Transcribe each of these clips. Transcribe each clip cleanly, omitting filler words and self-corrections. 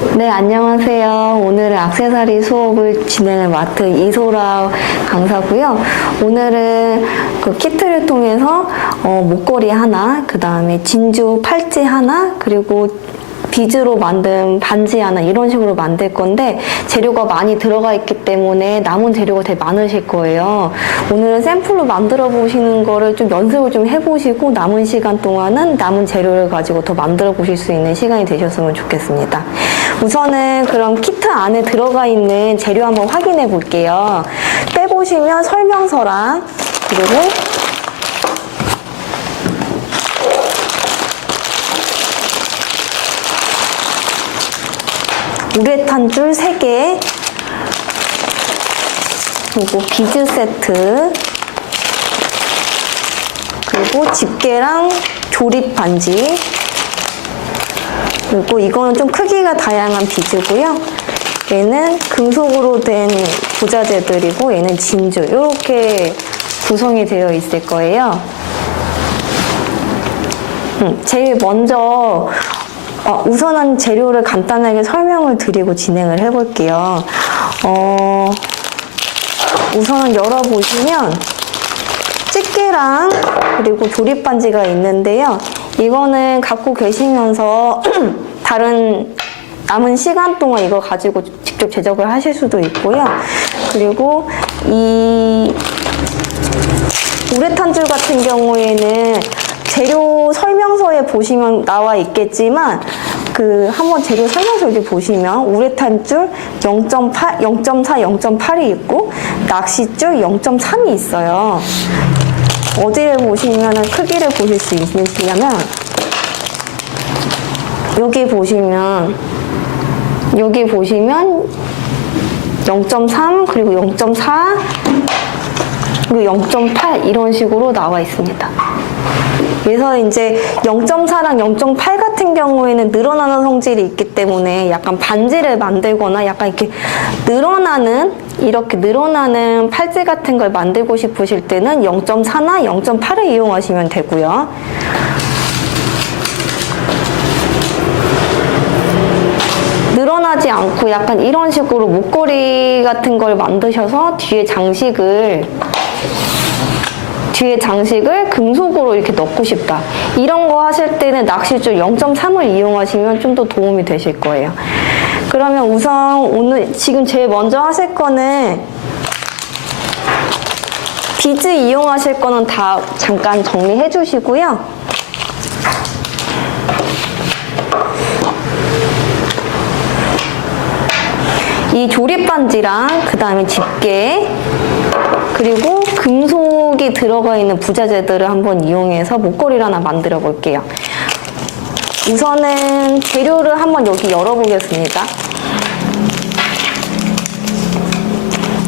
네, 안녕하세요. 오늘은 액세서리 수업을 진행을 맡은 이소라 강사고요. 오늘은 그 키트를 통해서 목걸이 하나, 그 다음에 진주 팔찌 하나, 그리고 비즈로 만든 반지 하나 이런 식으로 만들 건데 재료가 많이 들어가 있기 때문에 남은 재료가 되게 많으실 거예요. 오늘은 샘플로 만들어 보시는 거를 좀 연습을 좀 해보시고 남은 시간 동안은 남은 재료를 가지고 더 만들어 보실 수 있는 시간이 되셨으면 좋겠습니다. 우선은 그럼 키트 안에 들어가 있는 재료 한번 확인해 볼게요. 빼보시면 설명서랑 그리고 우레탄 줄 3개, 그리고 비즈 세트, 그리고 집게랑 조립 반지, 그리고 이거는 좀 크기가 다양한 비즈고요. 얘는 금속으로 된 부자재들이고 얘는 진주, 이렇게 구성이 되어 있을 거예요. 제일 먼저 우선은 재료를 간단하게 설명을 드리고 진행을 해볼게요. 우선은 열어보시면 집게랑 그리고 조립 반지가 있는데요. 이거는 갖고 계시면서 다른 남은 시간 동안 이거 가지고 직접 제작을 하실 수도 있고요. 그리고 이 우레탄 줄 같은 경우에는 재료 설명서에 보시면 나와 있겠지만 한번 재료 설명서 여기 보시면 우레탄 줄 0.8, 0.4, 0.8이 있고 낚싯줄 0.3이 있어요. 어디를 보시면 크기를 보실 수 있으시냐면 여기 보시면 0.3 그리고 0.4 그리고 0.8 이런 식으로 나와 있습니다. 그래서 이제 0.4랑 0.8 같은 경우에는 늘어나는 성질이 있기 때문에 약간 반지를 만들거나 약간 이렇게 이렇게 늘어나는 팔찌 같은 걸 만들고 싶으실 때는 0.4나 0.8을 이용하시면 되고요. 늘어나지 않고 약간 이런 식으로 목걸이 같은 걸 만드셔서 뒤에 장식을 금속으로 이렇게 넣고 싶다. 이런 거 하실 때는 낚싯줄 0.3을 이용하시면 좀 더 도움이 되실 거예요. 그러면 우선 오늘 지금 제일 먼저 하실 거는 비즈 이용하실 거는 다 잠깐 정리해 주시고요. 이 조립 반지랑 그 다음에 집게 그리고 금속이 들어가 있는 부자재들을 한번 이용해서 목걸이를 하나 만들어 볼게요. 우선은 재료를 한번 여기 열어보겠습니다.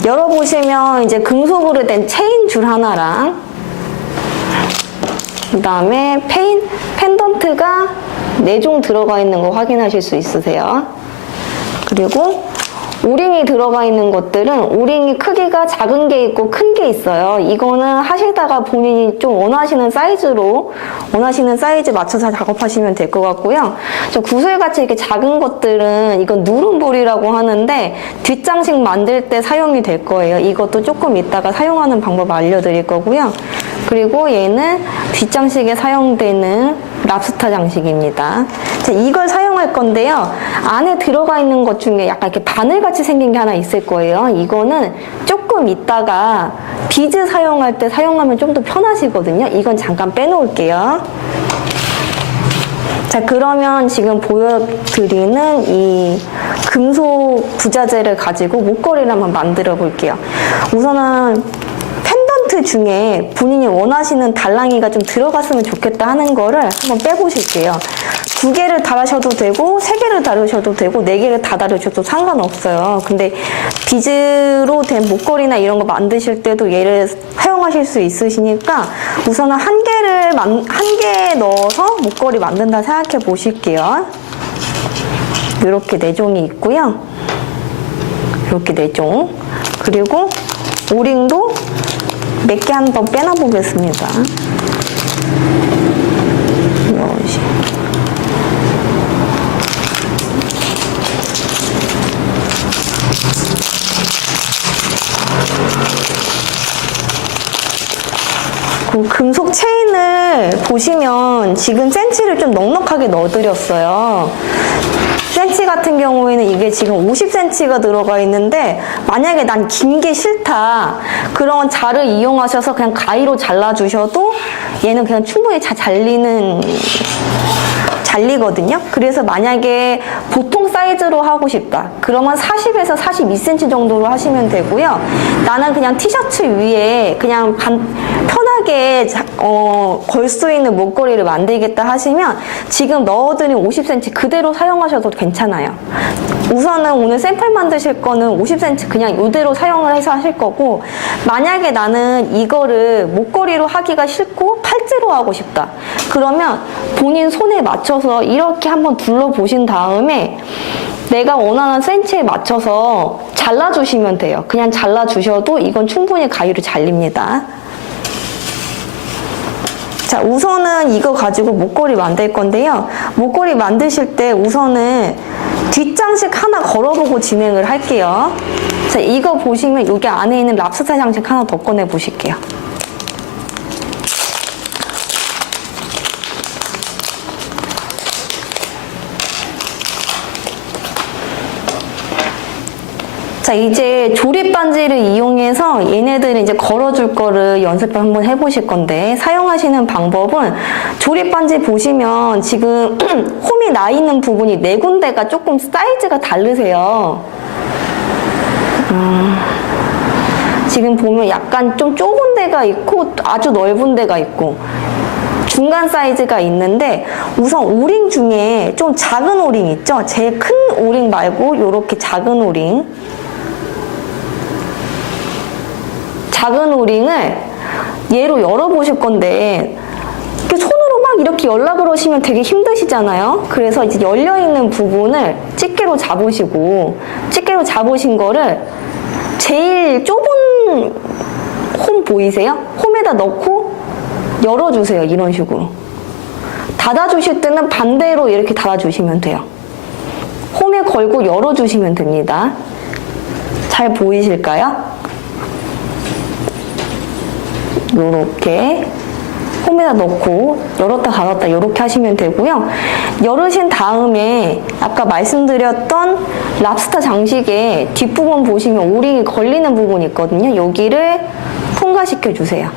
열어보시면 이제 금속으로 된 체인 줄 하나랑 그 다음에 펜던트가 4종 들어가 있는 거 확인하실 수 있으세요. 그리고 오링이 들어가 있는 것들은 오링이 크기가 작은 게 있고 큰 게 있어요. 이거는 하시다가 본인이 좀 원하시는 사이즈 맞춰서 작업하시면 될 것 같고요. 좀 구슬같이 이렇게 작은 것들은 이건 누름볼이라고 하는데 뒷장식 만들 때 사용이 될 거예요. 이것도 조금 이따가 사용하는 방법 알려드릴 거고요. 그리고 얘는 뒷장식에 사용되는 랍스터 장식입니다. 자, 이걸 사용할 건데요. 안에 들어가 있는 것 중에 약간 이렇게 바늘같이 생긴 게 하나 있을 거예요. 이거는 조금 이따가 비즈 사용할 때 사용하면 좀 더 편하시거든요. 이건 잠깐 빼놓을게요. 자, 그러면 지금 보여드리는 이 금속 부자재를 가지고 목걸이를 한번 만들어 볼게요. 우선은 펜던트 중에 본인이 원하시는 달랑이가 좀 들어갔으면 좋겠다 하는 거를 한번 빼보실게요. 2개를 달으셔도 되고 3개를 달으셔도 되고 4개를 다 달으셔도 상관없어요. 근데 비즈로 된 목걸이나 이런 거 만드실 때도 얘를 사용하실 수 있으시니까 우선은 한 개 넣어서 목걸이 만든다 생각해 보실게요. 이렇게 4종이 있고요. 이렇게 4종. 그리고 오링도 몇 개 한번 빼놔 보겠습니다. 금속 체인을 보시면 지금 센치를 좀 넉넉하게 넣어드렸어요. 센치 같은 경우에는 이게 지금 50cm가 들어가 있는데 만약에 난 긴 게 싫다 그런 자를 이용하셔서 그냥 가위로 잘라주셔도 얘는 그냥 충분히 잘리거든요. 그래서 만약에 보통 사이즈로 하고 싶다 그러면 40에서 42cm 정도로 하시면 되고요. 나는 그냥 티셔츠 위에 그냥 편하게 걸 수 있는 목걸이를 만들겠다 하시면 지금 넣어드린 50cm 그대로 사용하셔도 괜찮아요. 우선은 오늘 샘플 만드실 거는 50cm 그냥 이대로 사용을 해서 하실 거고, 만약에 나는 이거를 목걸이로 하기가 싫고 팔찌로 하고 싶다 그러면 본인 손에 맞춰서 이렇게 한번 둘러보신 다음에 내가 원하는 센치에 맞춰서 잘라주시면 돼요. 그냥 잘라주셔도 이건 충분히 가위로 잘립니다. 자, 우선은 이거 가지고 목걸이 만들 건데요. 목걸이 만드실 때 우선은 뒷장식 하나 걸어보고 진행을 할게요. 자, 이거 보시면 여기 안에 있는 랍스터 장식 하나 더 꺼내 보실게요. 자, 이제 조립 반지를 이용해서 얘네들을 이제 걸어줄 거를 연습을 한번 해보실 건데, 사용하시는 방법은 조립 반지 보시면 지금 홈이 나 있는 부분이 네 군데가 조금 사이즈가 다르세요. 지금 보면 약간 좀 좁은 데가 있고 아주 넓은 데가 있고 중간 사이즈가 있는데, 우선 오링 중에 좀 작은 오링 있죠? 제일 큰 오링 말고 이렇게 작은 오링, 작은 오링을 얘로 열어보실 건데 손으로 막 이렇게 열라 그러시면 되게 힘드시잖아요. 그래서 이제 열려있는 부분을 집게로 잡으시고, 집게로 잡으신 거를 제일 좁은 홈 보이세요? 홈에다 넣고 열어주세요. 이런 식으로. 닫아주실 때는 반대로 이렇게 닫아주시면 돼요. 홈에 걸고 열어주시면 됩니다. 잘 보이실까요? 요렇게 홈에다 넣고 열었다 닫았다 이렇게 하시면 되고요. 열으신 다음에 아까 말씀드렸던 랍스터 장식의 뒷부분 보시면 오링이 걸리는 부분이 있거든요. 여기를 통과시켜 주세요.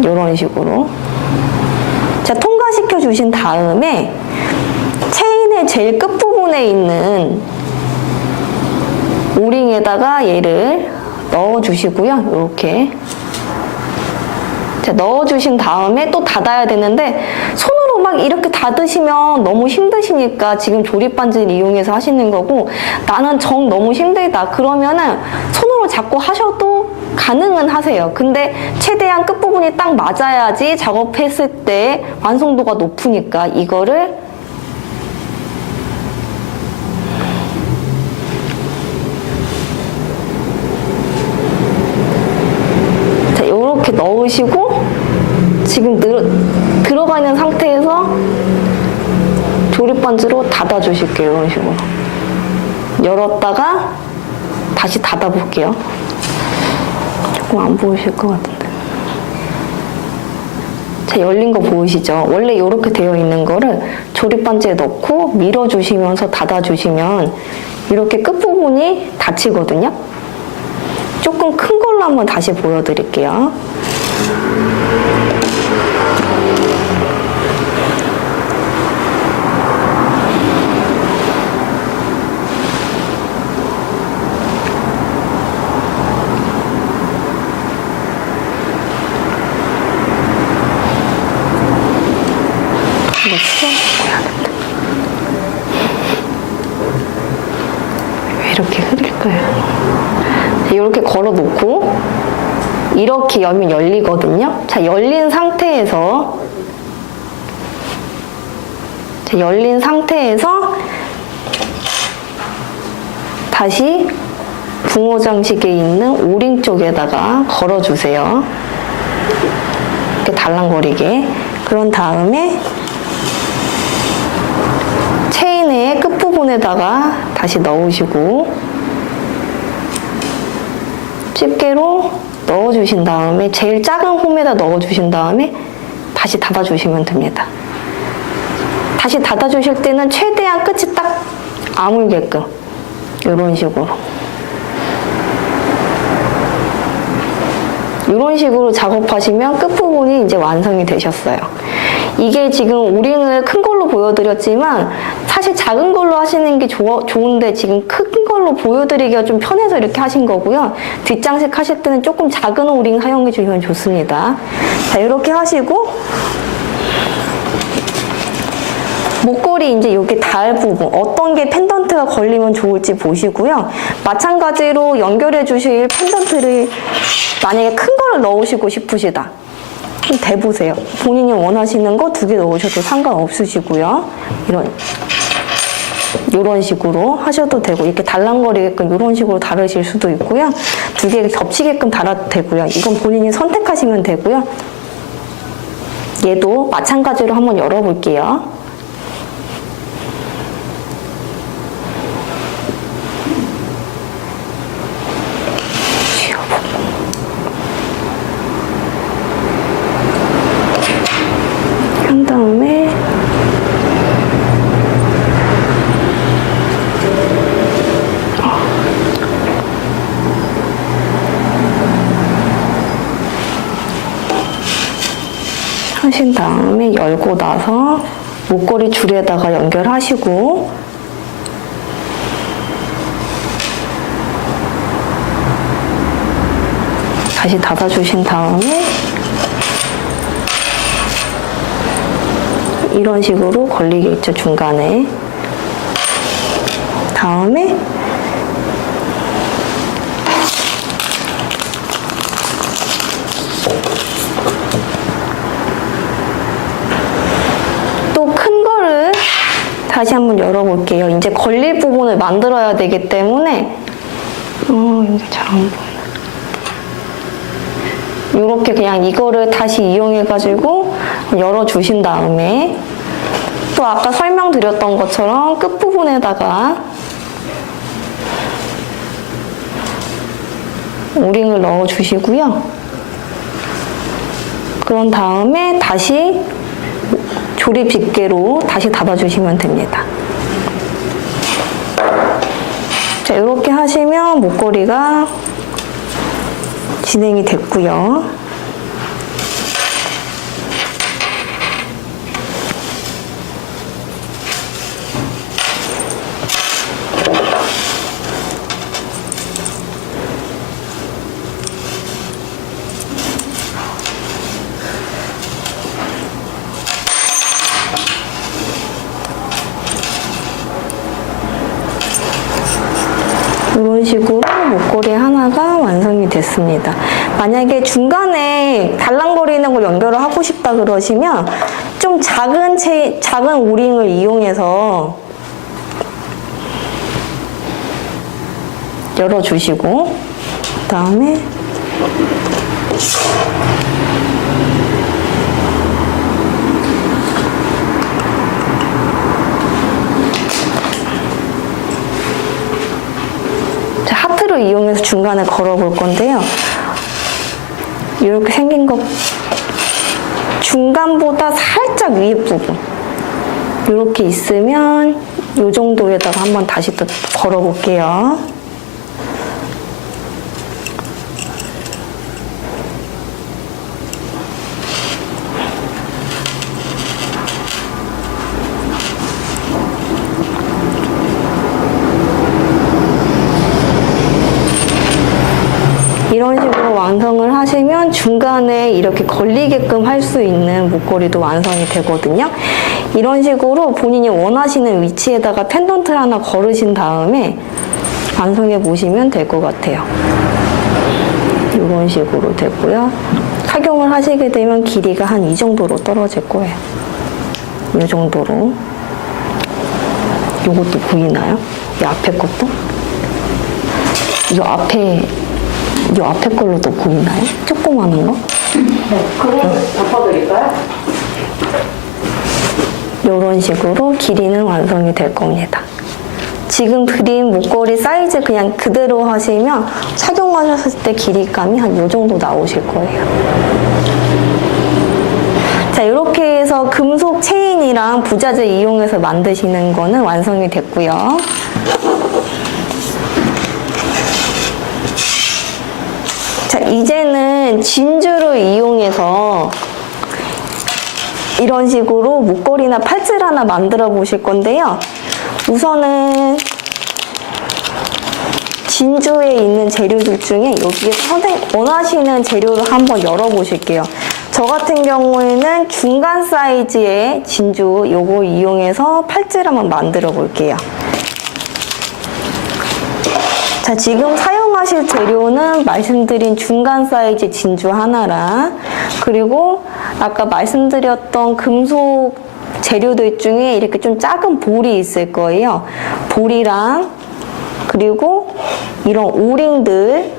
이런 식으로. 자, 통과시켜 주신 다음에 체인의 제일 끝부분에 있는 오링에다가 얘를 넣어주시고요. 이렇게 넣어주신 다음에 또 닫아야 되는데, 손으로 막 이렇게 닫으시면 너무 힘드시니까 지금 조립 반지를 이용해서 하시는 거고, 나는 정 너무 힘들다 그러면은 손으로 잡고 하셔도 가능은 하세요. 근데 최대한 끝부분이 딱 맞아야지 작업했을 때 완성도가 높으니까 이거를 이렇게 넣으시고, 지금 들어가 있는 상태에서 조립 반지로 닫아 주실게요. 이런 식으로 열었다가 다시 닫아 볼게요. 조금 안 보이실 것 같은데. 자, 열린 거 보이시죠? 원래 이렇게 되어 있는 거를 조립 반지에 넣고 밀어 주시면서 닫아 주시면 이렇게 끝부분이 닫히거든요. 조금 큰 걸로 한번 다시 보여드릴게요. 이거 수정해야 된다. 왜 이렇게 흐릴까요? 이렇게 걸어 놓고 이렇게 열면 열리거든요. 자, 열린 상태에서 다시 붕어 장식에 있는 오링 쪽에다가 걸어주세요. 이렇게 달랑거리게. 그런 다음에 체인의 끝부분에다가 다시 넣으시고 집게로 넣어주신 다음에 제일 작은 홈에다 넣어주신 다음에 다시 닫아주시면 됩니다. 다시 닫아주실 때는 최대한 끝이 딱 아물게끔 이런 식으로 이런 식으로 작업하시면 끝부분이 이제 완성이 되셨어요. 이게 지금 오링을 큰 걸로 보여드렸지만 사실 작은 걸로 하시는 게 좋은데 지금 큰 걸로 보여드리기가 좀 편해서 이렇게 하신 거고요. 뒷장식 하실 때는 조금 작은 오링 사용해 주시면 좋습니다. 자, 이렇게 하시고 목걸이 이제 여기 달 부분 어떤 게 펜던트가 걸리면 좋을지 보시고요. 마찬가지로 연결해 주실 펜던트를 만약에 큰 거를 넣으시고 싶으시다. 좀 대보세요. 본인이 원하시는 거 2개 넣으셔도 상관없으시고요. 이런 식으로 하셔도 되고 이렇게 달랑거리게끔 이런 식으로 다르실 수도 있고요. 2개 겹치게끔 달아도 되고요. 이건 본인이 선택하시면 되고요. 얘도 마찬가지로 한번 열어볼게요. 한 다음에 하신 다음에 열고 나서 목걸이 줄에다가 연결하시고 다시 닫아주신 다음에 이런 식으로 걸리겠죠, 중간에. 다음에 또 큰 거를 다시 한번 열어볼게요. 이제 걸릴 부분을 만들어야 되기 때문에 이게 잘 안 보여. 이렇게 그냥 이거를 다시 이용해가지고 열어주신 다음에 또 아까 설명드렸던 것처럼 끝부분에다가 오링을 넣어주시고요. 그런 다음에 다시 조립 집게로 다시 닫아주시면 됩니다. 자, 이렇게 하시면 목걸이가 진행이 됐고요. 이런 식으로 목걸이 하나가 완성이 됐습니다. 만약에 중간에 달랑거리는 걸 연결을 하고 싶다 그러시면 좀 작은 오링을 이용해서 열어주시고 그다음에 하트를 이용해서 중간에 걸어볼 건데요. 이렇게 생긴 거 중간보다 살짝 위에 부분 이렇게 있으면 이 정도에다가 한번 다시 또 걸어볼게요. 이런 식으로 완성을 하시면 중간에 이렇게 걸리게끔 할 수 있는 목걸이도 완성이 되거든요. 이런 식으로 본인이 원하시는 위치에다가 펜던트를 하나 걸으신 다음에 완성해 보시면 될 것 같아요. 이런 식으로 되고요. 착용을 하시게 되면 길이가 한 이 정도로 떨어질 거예요. 이 정도로. 이것도 보이나요? 이 앞에 것도? 이 앞에 걸로도 보이나요? 조그마한 거? 네, 그거 덮어드릴까요? 이런 식으로 길이는 완성이 될 겁니다. 지금 드린 목걸이 사이즈 그냥 그대로 하시면 착용하셨을 때 길이감이 한 이 정도 나오실 거예요. 자, 이렇게 해서 금속 체인이랑 부자재 이용해서 만드시는 거는 완성이 됐고요. 자, 이제는 진주를 이용해서 이런 식으로 목걸이나 팔찌를 하나 만들어 보실 건데요. 우선은 진주에 있는 재료들 중에 여기에 선생님 원하시는 재료를 한번 열어보실게요. 저 같은 경우에는 중간 사이즈의 진주 요거 이용해서 팔찌를 한번 만들어 볼게요. 자, 지금 사용하실 재료는 말씀드린 중간 사이즈 진주 하나랑, 그리고 아까 말씀드렸던 금속 재료들 중에 이렇게 좀 작은 볼이 있을 거예요. 볼이랑, 그리고 이런 오링들,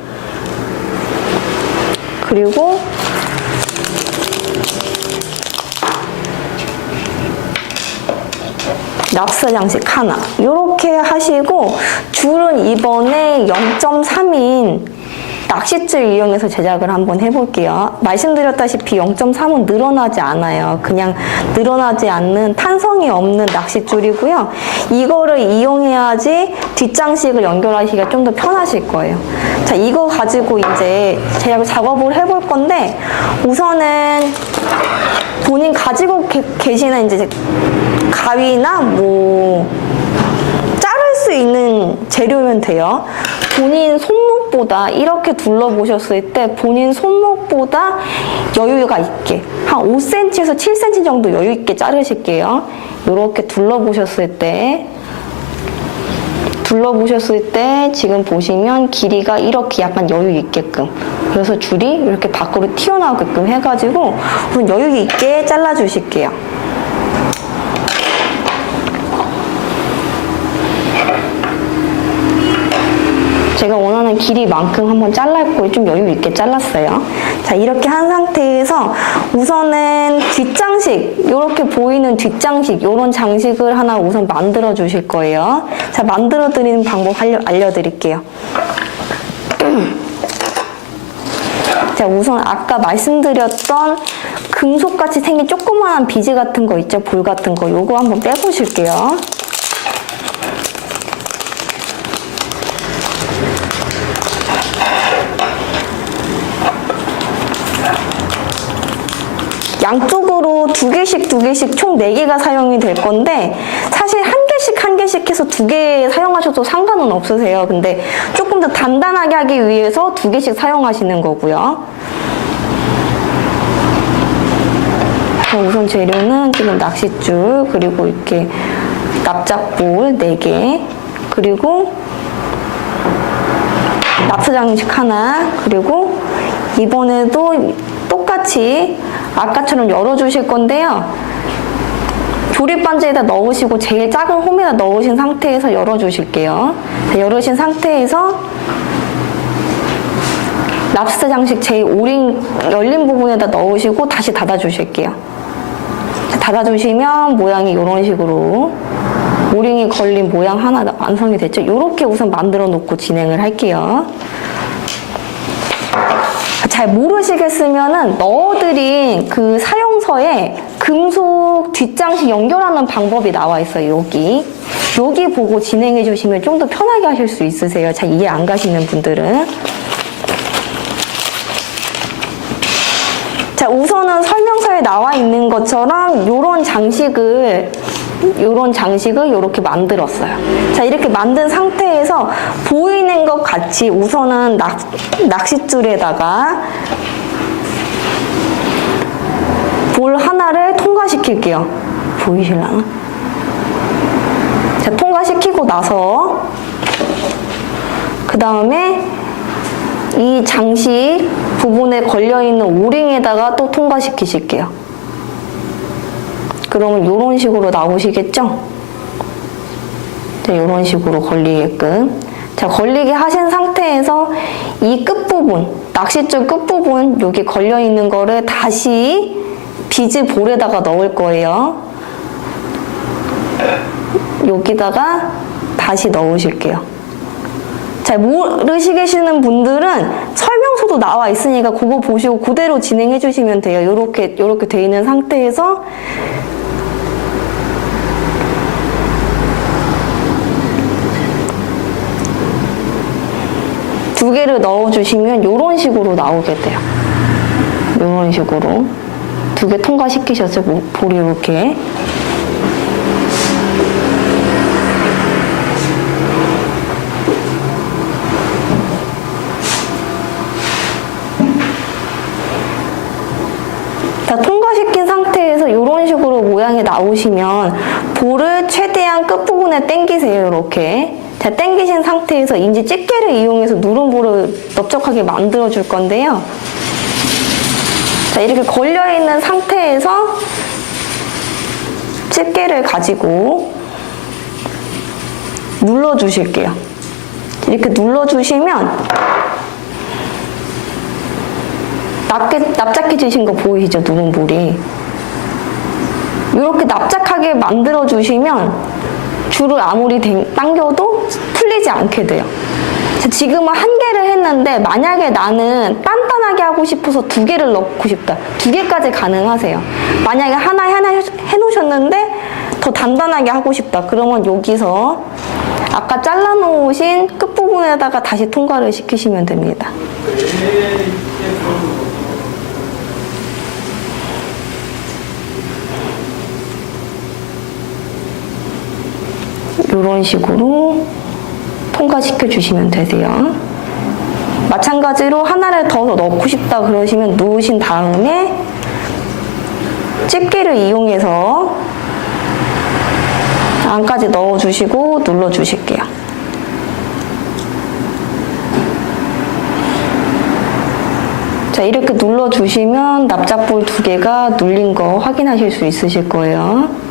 그리고 납사 장식 하나, 이렇게 하시고, 줄은 이번에 0.3인 낚싯줄 이용해서 제작을 한번 해볼게요. 말씀드렸다시피 0.3은 늘어나지 않아요. 그냥 늘어나지 않는 탄성이 없는 낚싯줄이고요. 이거를 이용해야지 뒷장식을 연결하시기가 좀 더 편하실 거예요. 자, 이거 가지고 이제 제작 작업을 해볼 건데, 우선은 본인 가지고 계시는 이제 가위나 뭐 자를 수 있는 재료면 돼요. 본인 손목보다 이렇게 둘러보셨을 때 본인 손목보다 여유가 있게 한 5cm에서 7cm 정도 여유 있게 자르실게요. 이렇게 둘러보셨을 때 지금 보시면 길이가 이렇게 약간 여유 있게끔, 그래서 줄이 이렇게 밖으로 튀어나오게끔 해가지고 우선 여유 있게 잘라주실게요. 제가 원하는 길이만큼 한번 잘랐고 좀 여유 있게 잘랐어요. 자, 이렇게 한 상태에서 우선은 뒷장식, 이렇게 보이는 뒷장식, 이런 장식을 하나 우선 만들어 주실 거예요. 자, 만들어 드리는 방법 알려드릴게요. 자, 우선 아까 말씀드렸던 금속같이 생긴 조그마한 비즈 같은 거 있죠? 볼 같은 거, 요거 한번 빼보실게요. 양쪽으로 두 개씩 총 4개가 사용이 될 건데, 사실 한 개씩 해서 2개 사용하셔도 상관은 없으세요. 근데 조금 더 단단하게 하기 위해서 2개씩 사용하시는 거고요. 우선 재료는 지금 낚싯줄, 그리고 이렇게 납작볼 4개, 그리고 납사 장식 하나, 그리고 이번에도 똑같이 아까처럼 열어주실 건데요. 조립 반지에다 넣으시고 제일 작은 홈에다 넣으신 상태에서 열어주실게요. 자, 열으신 상태에서 납사 장식 제일 오링 열린 부분에다 넣으시고 다시 닫아주실게요. 자, 닫아주시면 모양이 이런 식으로 오링이 걸린 모양 하나 완성이 됐죠. 이렇게 우선 만들어 놓고 진행을 할게요. 잘 모르시겠으면은 넣어드린 그 사용서에 금속 뒷장식 연결하는 방법이 나와 있어요. 여기 보고 진행해 주시면 좀 더 편하게 하실 수 있으세요. 잘 이해 안 가시는 분들은. 자, 우선은 설명서에 나와 있는 것처럼 요런 장식을 이렇게 만들었어요. 자, 이렇게 만든 상태에서 보이는 것 같이 우선은 낚싯줄에다가 볼 하나를 통과시킬게요. 보이실라나? 자, 통과시키고 나서 그 다음에 이 장식 부분에 걸려있는 오링에다가 또 통과시키실게요. 그러면 이런 식으로 나오시겠죠? 자, 이런 식으로 걸리게끔. 자, 걸리게 하신 상태에서 이 끝부분, 낚싯줄 끝부분 여기 걸려있는 거를 다시 비즈 볼에다가 넣을 거예요. 여기다가 다시 넣으실게요. 잘 모르시겠는 분들은 설명서도 나와 있으니까 그거 보시고 그대로 진행해 주시면 돼요. 요렇게 돼 있는 상태에서 두 개를 넣어주시면 요런 식으로 나오게 돼요. 요런 식으로 두 개 통과시키셨죠? 볼이 이렇게. 다 통과시킨 상태에서 이런 식으로 모양이 나오시면 볼을 최대한 끝부분에 당기세요. 이렇게. 자, 당기신 상태에서 이제 집게를 이용해서 누른 볼을 넓적하게 만들어 줄 건데요. 자, 이렇게 걸려있는 상태에서 집게를 가지고 눌러주실게요. 이렇게 눌러주시면 납작해지신 거 보이시죠? 누른 볼이. 이렇게 납작하게 만들어주시면 줄을 아무리 당겨도 풀리지 않게 돼요. 지금은 한 개를 했는데 만약에 나는 단단하게 하고 싶어서 두 개를 넣고 싶다. 두 개까지 가능하세요. 만약에 하나 해놓으셨는데 더 단단하게 하고 싶다. 그러면 여기서 아까 잘라놓으신 끝부분에다가 다시 통과를 시키시면 됩니다. 이런 식으로 통과시켜 주시면 되세요. 마찬가지로 하나를 더 넣고 싶다 그러시면 누우신 다음에 집게를 이용해서 안까지 넣어주시고 눌러주실게요. 자, 이렇게 눌러주시면 납작볼 두 개가 눌린 거 확인하실 수 있으실 거예요.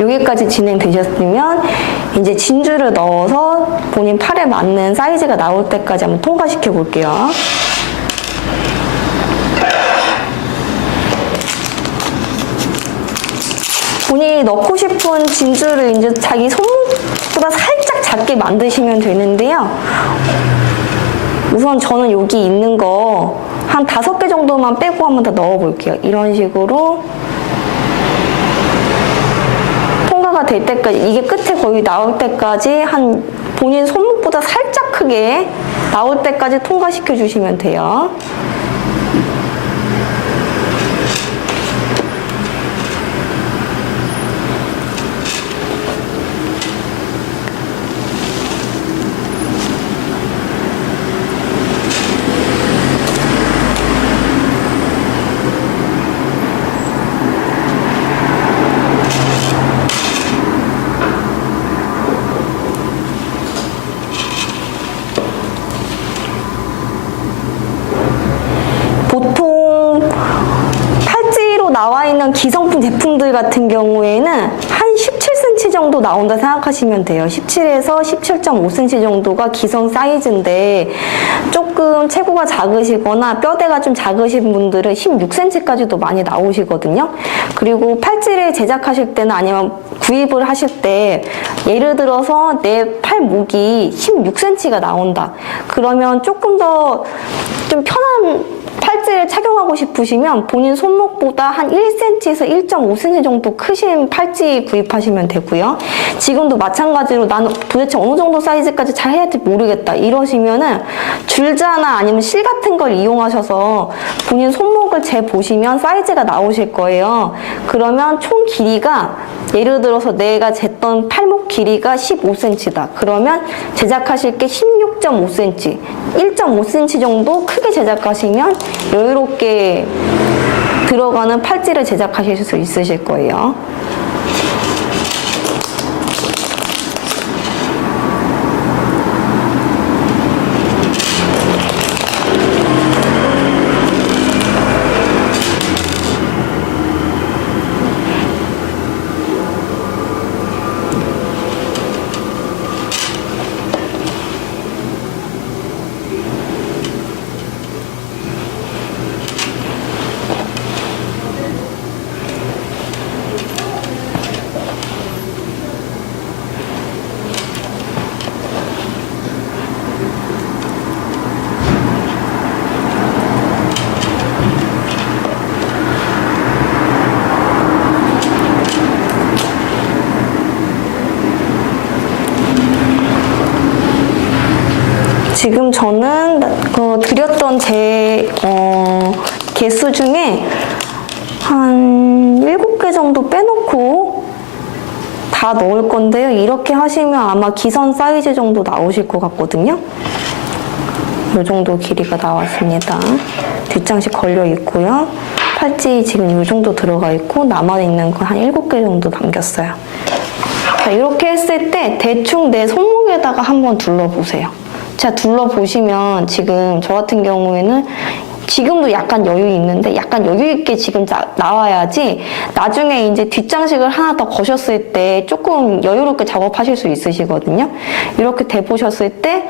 여기까지 진행되셨으면 이제 진주를 넣어서 본인 팔에 맞는 사이즈가 나올 때까지 한번 통과시켜 볼게요. 본인이 넣고 싶은 진주를 이제 자기 손목보다 살짝 작게 만드시면 되는데요. 우선 저는 여기 있는 거 한 5개 정도만 빼고 한번 더 넣어 볼게요. 이런 식으로 될 때까지, 이게 끝에 거의 나올 때까지 한 본인 손목보다 살짝 크게 나올 때까지 통과시켜 주시면 돼요. 나와 있는 기성품 제품들 같은 경우에는 한 17cm 정도 나온다 생각하시면 돼요. 17에서 17.5cm 정도가 기성 사이즈인데 조금 체구가 작으시거나 뼈대가 좀 작으신 분들은 16cm까지도 많이 나오시거든요. 그리고 팔찌를 제작하실 때는 아니면 구입을 하실 때 예를 들어서 내 팔목이 16cm가 나온다. 그러면 조금 더 좀 편한 팔찌를 착용하고 싶으시면 본인 손목보다 한 1cm에서 1.5cm 정도 크신 팔찌 구입하시면 되고요. 지금도 마찬가지로 나는 도대체 어느 정도 사이즈까지 잘 해야 될지 모르겠다 이러시면은 줄자나 아니면 실 같은 걸 이용하셔서 본인 손목을 재보시면 사이즈가 나오실 거예요. 그러면 총 길이가 예를 들어서 내가 쟀던 팔목 길이가 15cm다. 그러면 제작하실 게 16.5cm, 1.5cm 정도 크게 제작하시면 여유롭게 들어가는 팔찌를 제작하실 수 있으실 거예요. 지금 저는 드렸던 제 개수 중에 한 7개 정도 빼놓고 다 넣을 건데요. 이렇게 하시면 아마 기선 사이즈 정도 나오실 것 같거든요. 이 정도 길이가 나왔습니다. 뒷장식 걸려 있고요. 팔찌 지금 이 정도 들어가 있고 남아있는 거 한 7개 정도 남겼어요. 자, 이렇게 했을 때 대충 내 손목에다가 한번 둘러보세요. 자, 둘러보시면 지금 저 같은 경우에는 지금도 약간 여유 있는데 약간 여유 있게 지금 나와야지 나중에 이제 뒷장식을 하나 더 거셨을 때 조금 여유롭게 작업하실 수 있으시거든요. 이렇게 대보셨을 때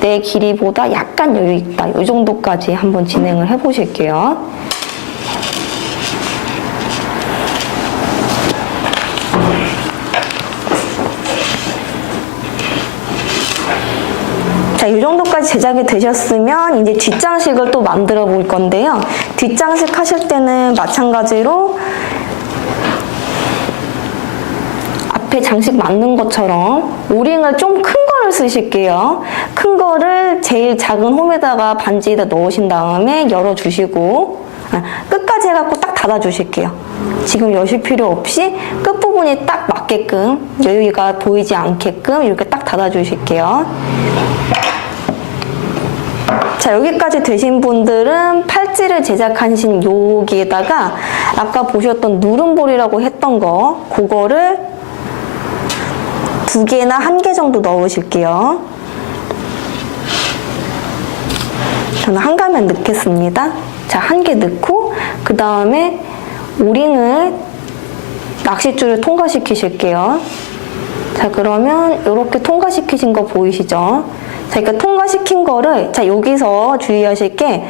내 길이보다 약간 여유 있다. 이 정도까지 한번 진행을 해보실게요. 자, 이 정도까지 제작이 되셨으면 이제 뒷장식을 또 만들어 볼 건데요. 뒷장식 하실 때는 마찬가지로 앞에 장식 만든 것처럼 오링을 좀 큰 거를 쓰실게요. 큰 거를 제일 작은 홈에다가 반지에다 넣으신 다음에 열어주시고 끝까지 해갖고 딱 닫아주실게요. 지금 여실 필요 없이 끝부분이 딱 맞게끔 여유가 보이지 않게끔 이렇게 딱 닫아주실게요. 자, 여기까지 되신 분들은 팔찌를 제작하신 여기에다가 아까 보셨던 누름볼이라고 했던 거 그거를 2개나 1개 정도 넣으실게요. 저는 1가면 넣겠습니다. 자, 1개 넣고 그 다음에 오링을 낚싯줄을 통과시키실게요. 자, 그러면 이렇게 통과시키신 거 보이시죠? 자, 그러니까 통과시킨 거를 자, 여기서 주의하실 게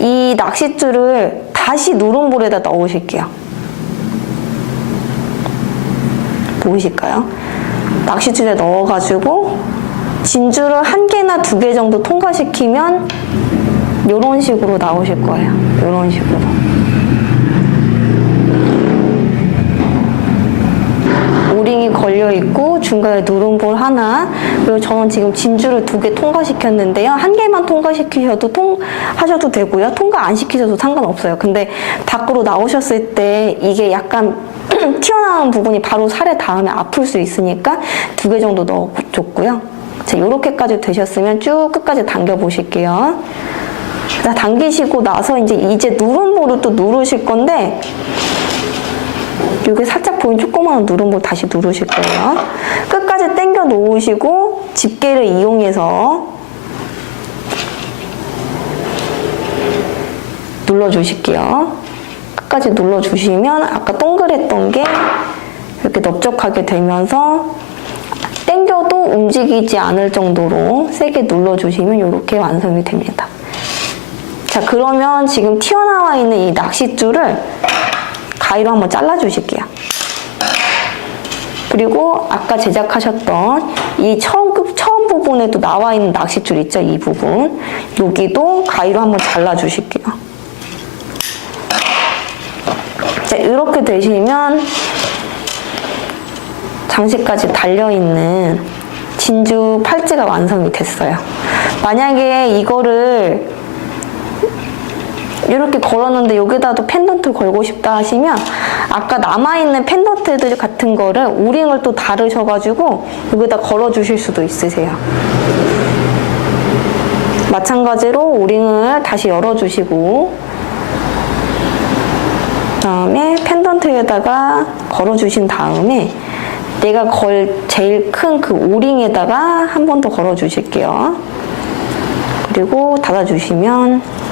이 낚싯줄을 다시 누름볼에다 넣으실게요. 보이실까요? 낚싯줄에 넣어가지고 진줄을 1개나 2개 정도 통과시키면 이런 식으로 나오실 거예요. 이런 식으로. 오링이 걸려있고 중간에 누름볼 하나, 그리고 저는 지금 진줄을 2개 통과시켰는데요. 1개만 통과시키셔도 하셔도 되고요. 통과 안 시키셔도 상관없어요. 근데 밖으로 나오셨을 때 이게 약간 튀어나온 부분이 바로 살에 닿으면 아플 수 있으니까 2개 정도 넣어줬고요. 자, 요렇게까지 되셨으면 쭉 끝까지 당겨 보실게요. 자, 당기시고 나서 이제 누름볼을 또 누르실 건데 여기 살짝 보인 조그마한 누름볼 다시 누르실 거예요. 끝까지 당겨 놓으시고 집게를 이용해서 눌러주실게요. 끝까지 눌러주시면 아까 동그랬던 게 이렇게 넓적하게 되면서 당겨도 움직이지 않을 정도로 세게 눌러주시면 이렇게 완성이 됩니다. 자, 그러면 지금 튀어나와 있는 이 낚싯줄을 가위로 한번 잘라주실게요. 그리고 아까 제작하셨던 이 처음 부분에도 나와 있는 낚싯줄 있죠? 이 부분. 여기도 가위로 한번 잘라주실게요. 자, 이렇게 되시면 장식까지 달려있는 진주 팔찌가 완성이 됐어요. 만약에 이거를 이렇게 걸었는데 여기다도 펜던트 걸고 싶다 하시면 아까 남아있는 펜던트들 같은 거를 오링을 또 다르셔가지고 여기다 걸어주실 수도 있으세요. 마찬가지로 오링을 다시 열어주시고 그다음에 펜던트에다가 걸어주신 다음에 내가 제일 큰 그 오링에다가 한 번 더 걸어주실게요. 그리고 닫아주시면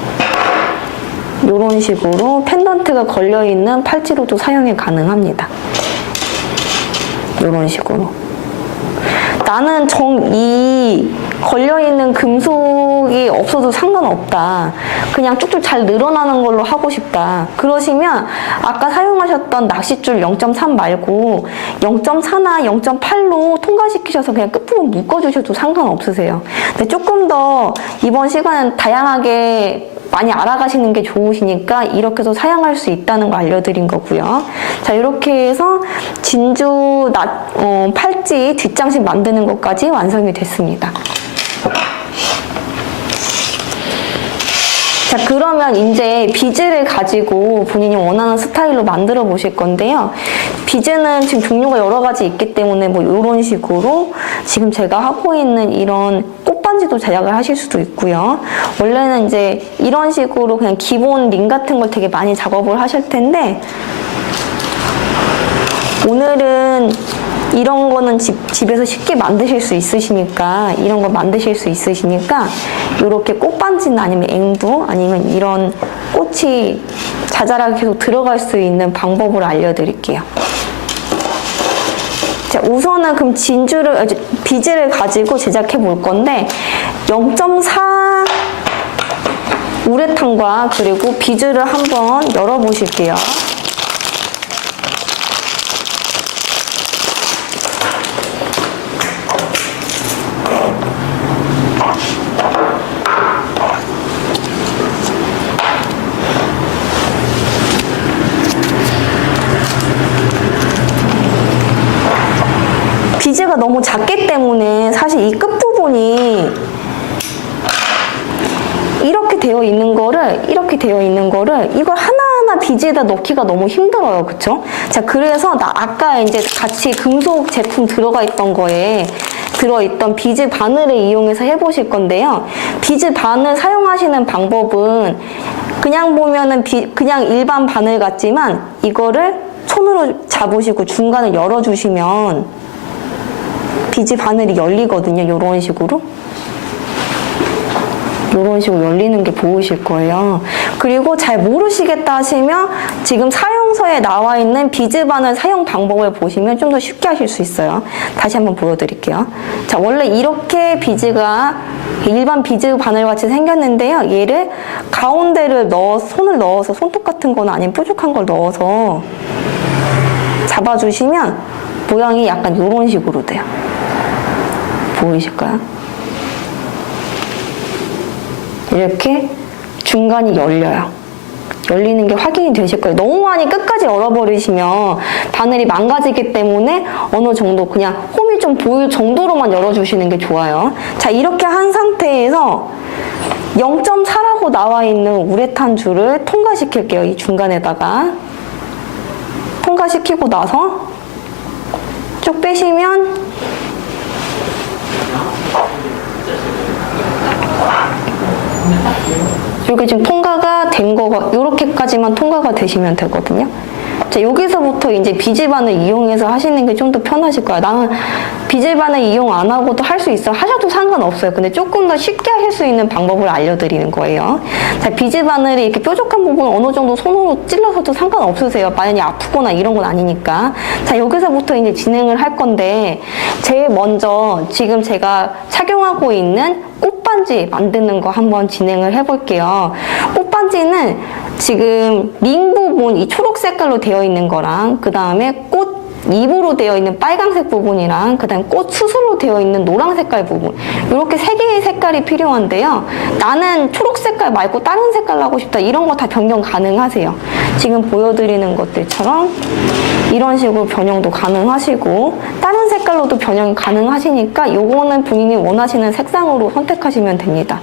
이런 식으로 펜던트가 걸려있는 팔찌로도 사용이 가능합니다. 이런 식으로. 나는 이 걸려있는 금속이 없어도 상관없다. 그냥 쭉쭉 잘 늘어나는 걸로 하고 싶다. 그러시면 아까 사용하셨던 낚싯줄 0.3 말고 0.4나 0.8로 통과시키셔서 그냥 끝부분 묶어주셔도 상관없으세요. 근데 조금 더 이번 시간은 다양하게 많이 알아가시는 게 좋으시니까 이렇게도 사용할 수 있다는 거 알려드린 거고요. 자, 이렇게 해서 진주 팔찌 뒷장식 만드는 것까지 완성이 됐습니다. 자, 그러면 이제 비즈를 가지고 본인이 원하는 스타일로 만들어 보실 건데요. 비즈는 지금 종류가 여러 가지 있기 때문에 뭐 이런 식으로 지금 제가 하고 있는 이런 꽃반지도 제작을 하실 수도 있고요. 원래는 이제 이런 식으로 그냥 기본 링 같은 걸 되게 많이 작업을 하실 텐데 오늘은 이런 거는 집에서 쉽게 만드실 수 있으시니까 이런 거 만드실 수 있으시니까 이렇게 꽃반지나 아니면 앵두 아니면 이런 꽃이 자잘하게 계속 들어갈 수 있는 방법을 알려드릴게요. 자, 우선은 그럼 비즈를 가지고 제작해 볼 건데 0.4 우레탄과 그리고 비즈를 한번 열어 보실게요. 비즈가 너무 작기 때문에 사실 이 끝부분이 이렇게 되어 있는 거를 이걸 하나하나 비즈에다 넣기가 너무 힘들어요. 그쵸? 자, 그래서 아까 이제 같이 금속 제품 들어가 있던 거에 들어있던 비즈 바늘을 이용해서 해보실 건데요. 비즈 바늘 사용하시는 방법은 그냥 보면은 그냥 일반 바늘 같지만 이거를 손으로 잡으시고 중간을 열어주시면 비즈 바늘이 열리거든요. 이런 식으로 열리는 게 보이실 거예요. 그리고 잘 모르시겠다 하시면 지금 사용서에 나와 있는 비즈 바늘 사용 방법을 보시면 좀 더 쉽게 하실 수 있어요. 다시 한번 보여드릴게요. 자, 원래 이렇게 비즈가 일반 비즈 바늘 같이 생겼는데요. 얘를 가운데를 손을 넣어서 손톱 같은 거나 아니면 뾰족한 걸 넣어서 잡아주시면 모양이 약간 이런 식으로 돼요. 보이실까요? 이렇게 중간이 열려요. 열리는 게 확인이 되실 거예요. 너무 많이 끝까지 열어버리시면 바늘이 망가지기 때문에 어느 정도 그냥 홈이 좀 보일 정도로만 열어주시는 게 좋아요. 자, 이렇게 한 상태에서 0.4라고 나와 있는 우레탄 줄을 통과시킬게요. 이 중간에다가. 통과시키고 나서 쭉 빼시면 이게 지금 통과가 된 거가 이렇게까지만 통과가 되시면 되거든요. 자, 여기서부터 이제 비즈바늘 이용해서 하시는 게 좀 더 편하실 거예요. 나는 비즈바늘 이용 안 하고도 할 수 있어. 하셔도 상관없어요. 근데 조금 더 쉽게 하실 수 있는 방법을 알려드리는 거예요. 자, 비즈바늘이 이렇게 뾰족한 부분 어느 정도 손으로 찔러서도 상관없으세요. 만약에 아프거나 이런 건 아니니까. 자, 여기서부터 이제 진행을 할 건데 제일 먼저 지금 제가 착용하고 있는 꽃반지 만드는 거 한번 진행을 해볼게요. 꽃반지는 지금 링 부분, 이 초록 색깔로 되어 있는 거랑 그 다음에 꽃 잎으로 되어 있는 빨간색 부분이랑 그 다음에 꽃 수술로 되어 있는 노란 색깔 부분 이렇게 세 개의 색깔이 필요한데요. 나는 초록 색깔 말고 다른 색깔로 하고 싶다 이런 거 다 변경 가능하세요. 지금 보여드리는 것들처럼 이런 식으로 변형도 가능하시고 다른 색깔로도 변형이 가능하시니까 요거는 본인이 원하시는 색상으로 선택하시면 됩니다.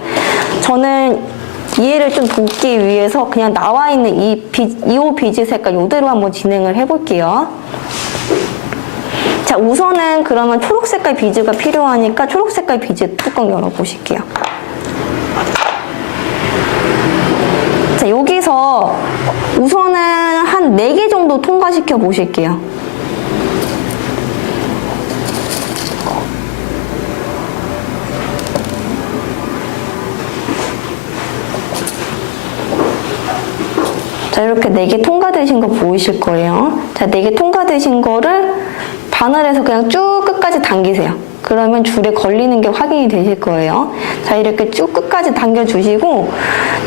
저는 이해를 좀 돕기 위해서 그냥 나와 있는 이 비즈 색깔 이대로 한번 진행을 해볼게요. 자, 우선은 그러면 초록 색깔 비즈가 필요하니까 초록 색깔 비즈 뚜껑 열어보실게요. 자, 여기서 우선은 한 4개 정도 통과시켜 보실게요. 자, 이렇게 4개 통과되신 거 보이실 거예요. 자, 4개 통과되신 거를 바늘에서 그냥 쭉 끝까지 당기세요. 그러면 줄에 걸리는 게 확인이 되실 거예요. 자, 이렇게 쭉 끝까지 당겨주시고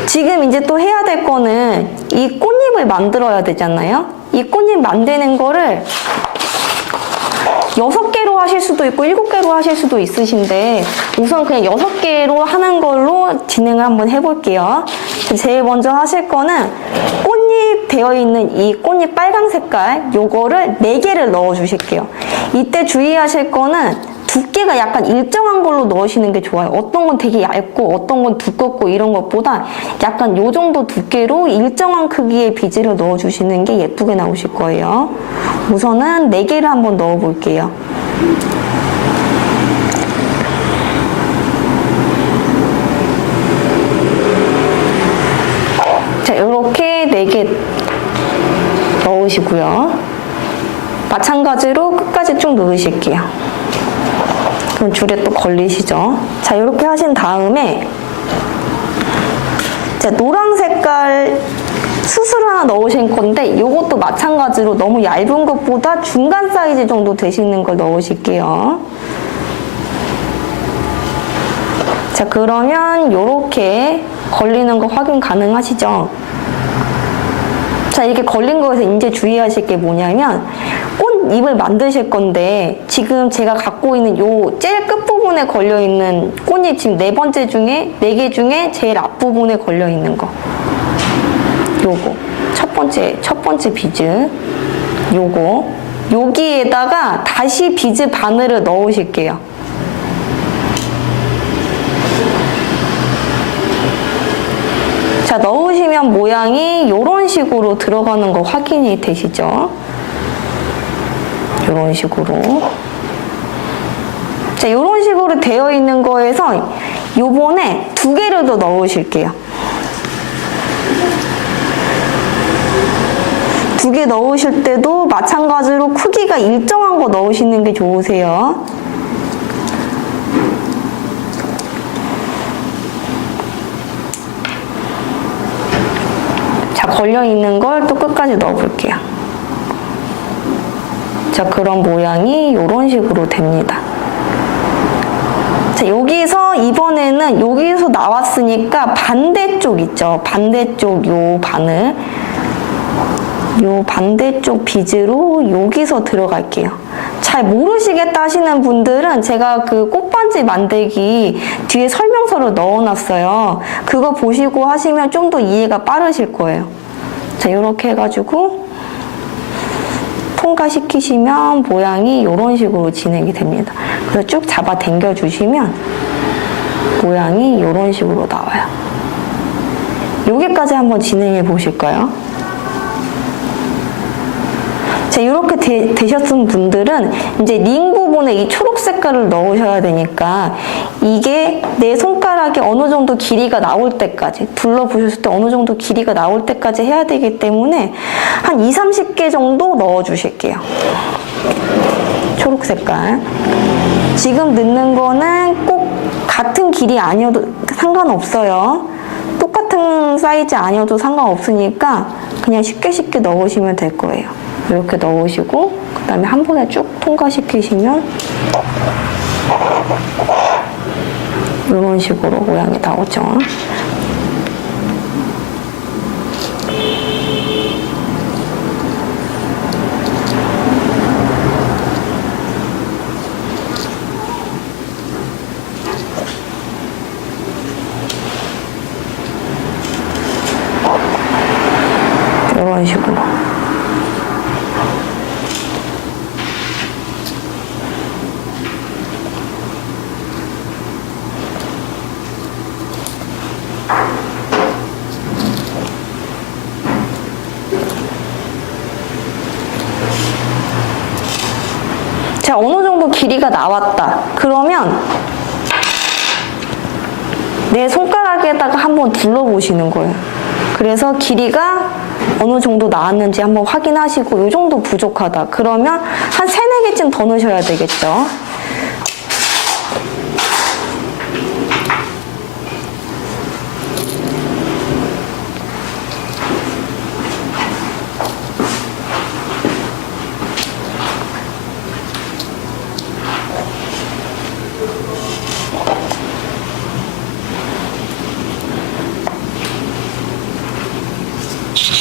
지금 이제 또 해야 될 거는 이 꽃잎을 만들어야 되잖아요. 이 꽃잎 만드는 거를 6개로 하실 수도 있고 7개로 하실 수도 있으신데 우선 그냥 6개로 하는 걸로 진행을 한번 해볼게요. 제일 먼저 하실 거는 꽃잎 되어 있는 이 꽃잎 빨강 색깔 요거를 4개를 넣어 주실게요. 이때 주의하실 거는 두께가 약간 일정한 걸로 넣으시는 게 좋아요. 어떤 건 되게 얇고 어떤 건 두껍고 이런 것보다 약간 요 정도 두께로 일정한 크기의 비즈를 넣어주시는 게 예쁘게 나오실 거예요. 우선은 4개를 한번 넣어볼게요. 자, 이렇게 4개 넣으시고요. 마찬가지로 끝까지 쭉 넣으실게요. 그럼 줄에 또 걸리시죠? 자, 이렇게 하신 다음에 자, 노랑 색깔 수술 하나 넣으실 건데 이것도 마찬가지로 너무 얇은 것보다 중간 사이즈 정도 되시는 걸 넣으실게요. 자, 그러면 이렇게 걸리는 거 확인 가능하시죠? 자, 이렇게 걸린 거에서 이제 주의하실 게 뭐냐면 꽃잎을 만드실 건데 지금 제가 갖고 있는 요 제일 끝부분에 걸려있는 꽃잎 지금 4번째 중에 4개 중에 제일 앞부분에 걸려있는 거 요거 첫 번째 비즈 요거 여기에다가 다시 비즈 바늘을 넣으실게요. 자, 넣으시면 모양이 이런 식으로 들어가는 거 확인이 되시죠? 이런 식으로. 자, 이런 식으로 되어 있는 거에서 요번에 2개를 더 넣으실게요. 2개 넣으실 때도 마찬가지로 크기가 일정한 거 넣으시는 게 좋으세요. 자, 걸려있는 걸 또 끝까지 넣어볼게요. 자, 그런 모양이 이런 식으로 됩니다. 자, 여기서 이번에는 여기서 나왔으니까 반대쪽 있죠? 반대쪽 요 바늘 요 반대쪽 비즈로 여기서 들어갈게요. 잘 모르시겠다 하시는 분들은 제가 그 꽃반지 만들기 뒤에 설명서를 넣어놨어요. 그거 보시고 하시면 좀 더 이해가 빠르실 거예요. 자, 이렇게 해가지고 통과시키시면 모양이 이런 식으로 진행이 됩니다. 그래서 쭉 잡아 당겨 주시면 모양이 이런 식으로 나와요. 여기까지 한번 진행해 보실까요? 자, 이렇게 되셨은 분들은 이제 링 부분에 이 초록 색깔을 넣으셔야 되니까 이게 내 손가락이 어느 정도 길이가 나올 때까지 둘러보셨을 때 어느 정도 길이가 나올 때까지 해야 되기 때문에 한 20-30개 정도 넣어주실게요. 초록 색깔. 지금 넣는 거는 꼭 같은 길이 아니어도 상관없어요. 똑같은 사이즈 아니어도 상관없으니까 그냥 쉽게 넣으시면 될 거예요. 이렇게 넣으시고 그 다음에 한 번에 쭉 통과시키시면 이런 식으로 모양이 나오죠. 이런 식으로. 자, 어느 정도 길이가 나왔다. 그러면 내 손가락에다가 한번 둘러보시는 거예요. 그래서 길이가 어느 정도 나왔는지 한번 확인하시고 이 정도 부족하다. 그러면 한 3-4개쯤 더 넣으셔야 되겠죠.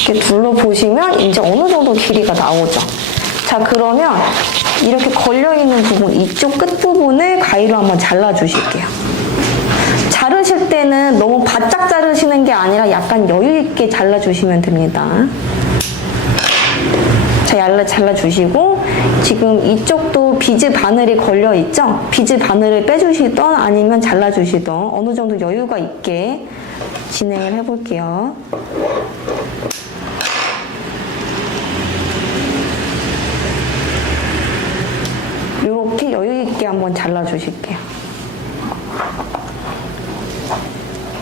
이렇게 둘러보시면 이제 어느 정도 길이가 나오죠. 자, 그러면 이렇게 걸려있는 부분, 이쪽 끝부분을 가위로 한번 잘라주실게요. 자르실 때는 너무 바짝 자르시는 게 아니라 약간 여유있게 잘라주시면 됩니다. 자, 잘라주시고 지금 이쪽도 비즈 바늘이 걸려 있죠? 비즈 바늘을 빼주시던 아니면 잘라주시던 어느 정도 여유가 있게 진행을 해볼게요. 이렇게 여유 있게 한번 잘라주실게요.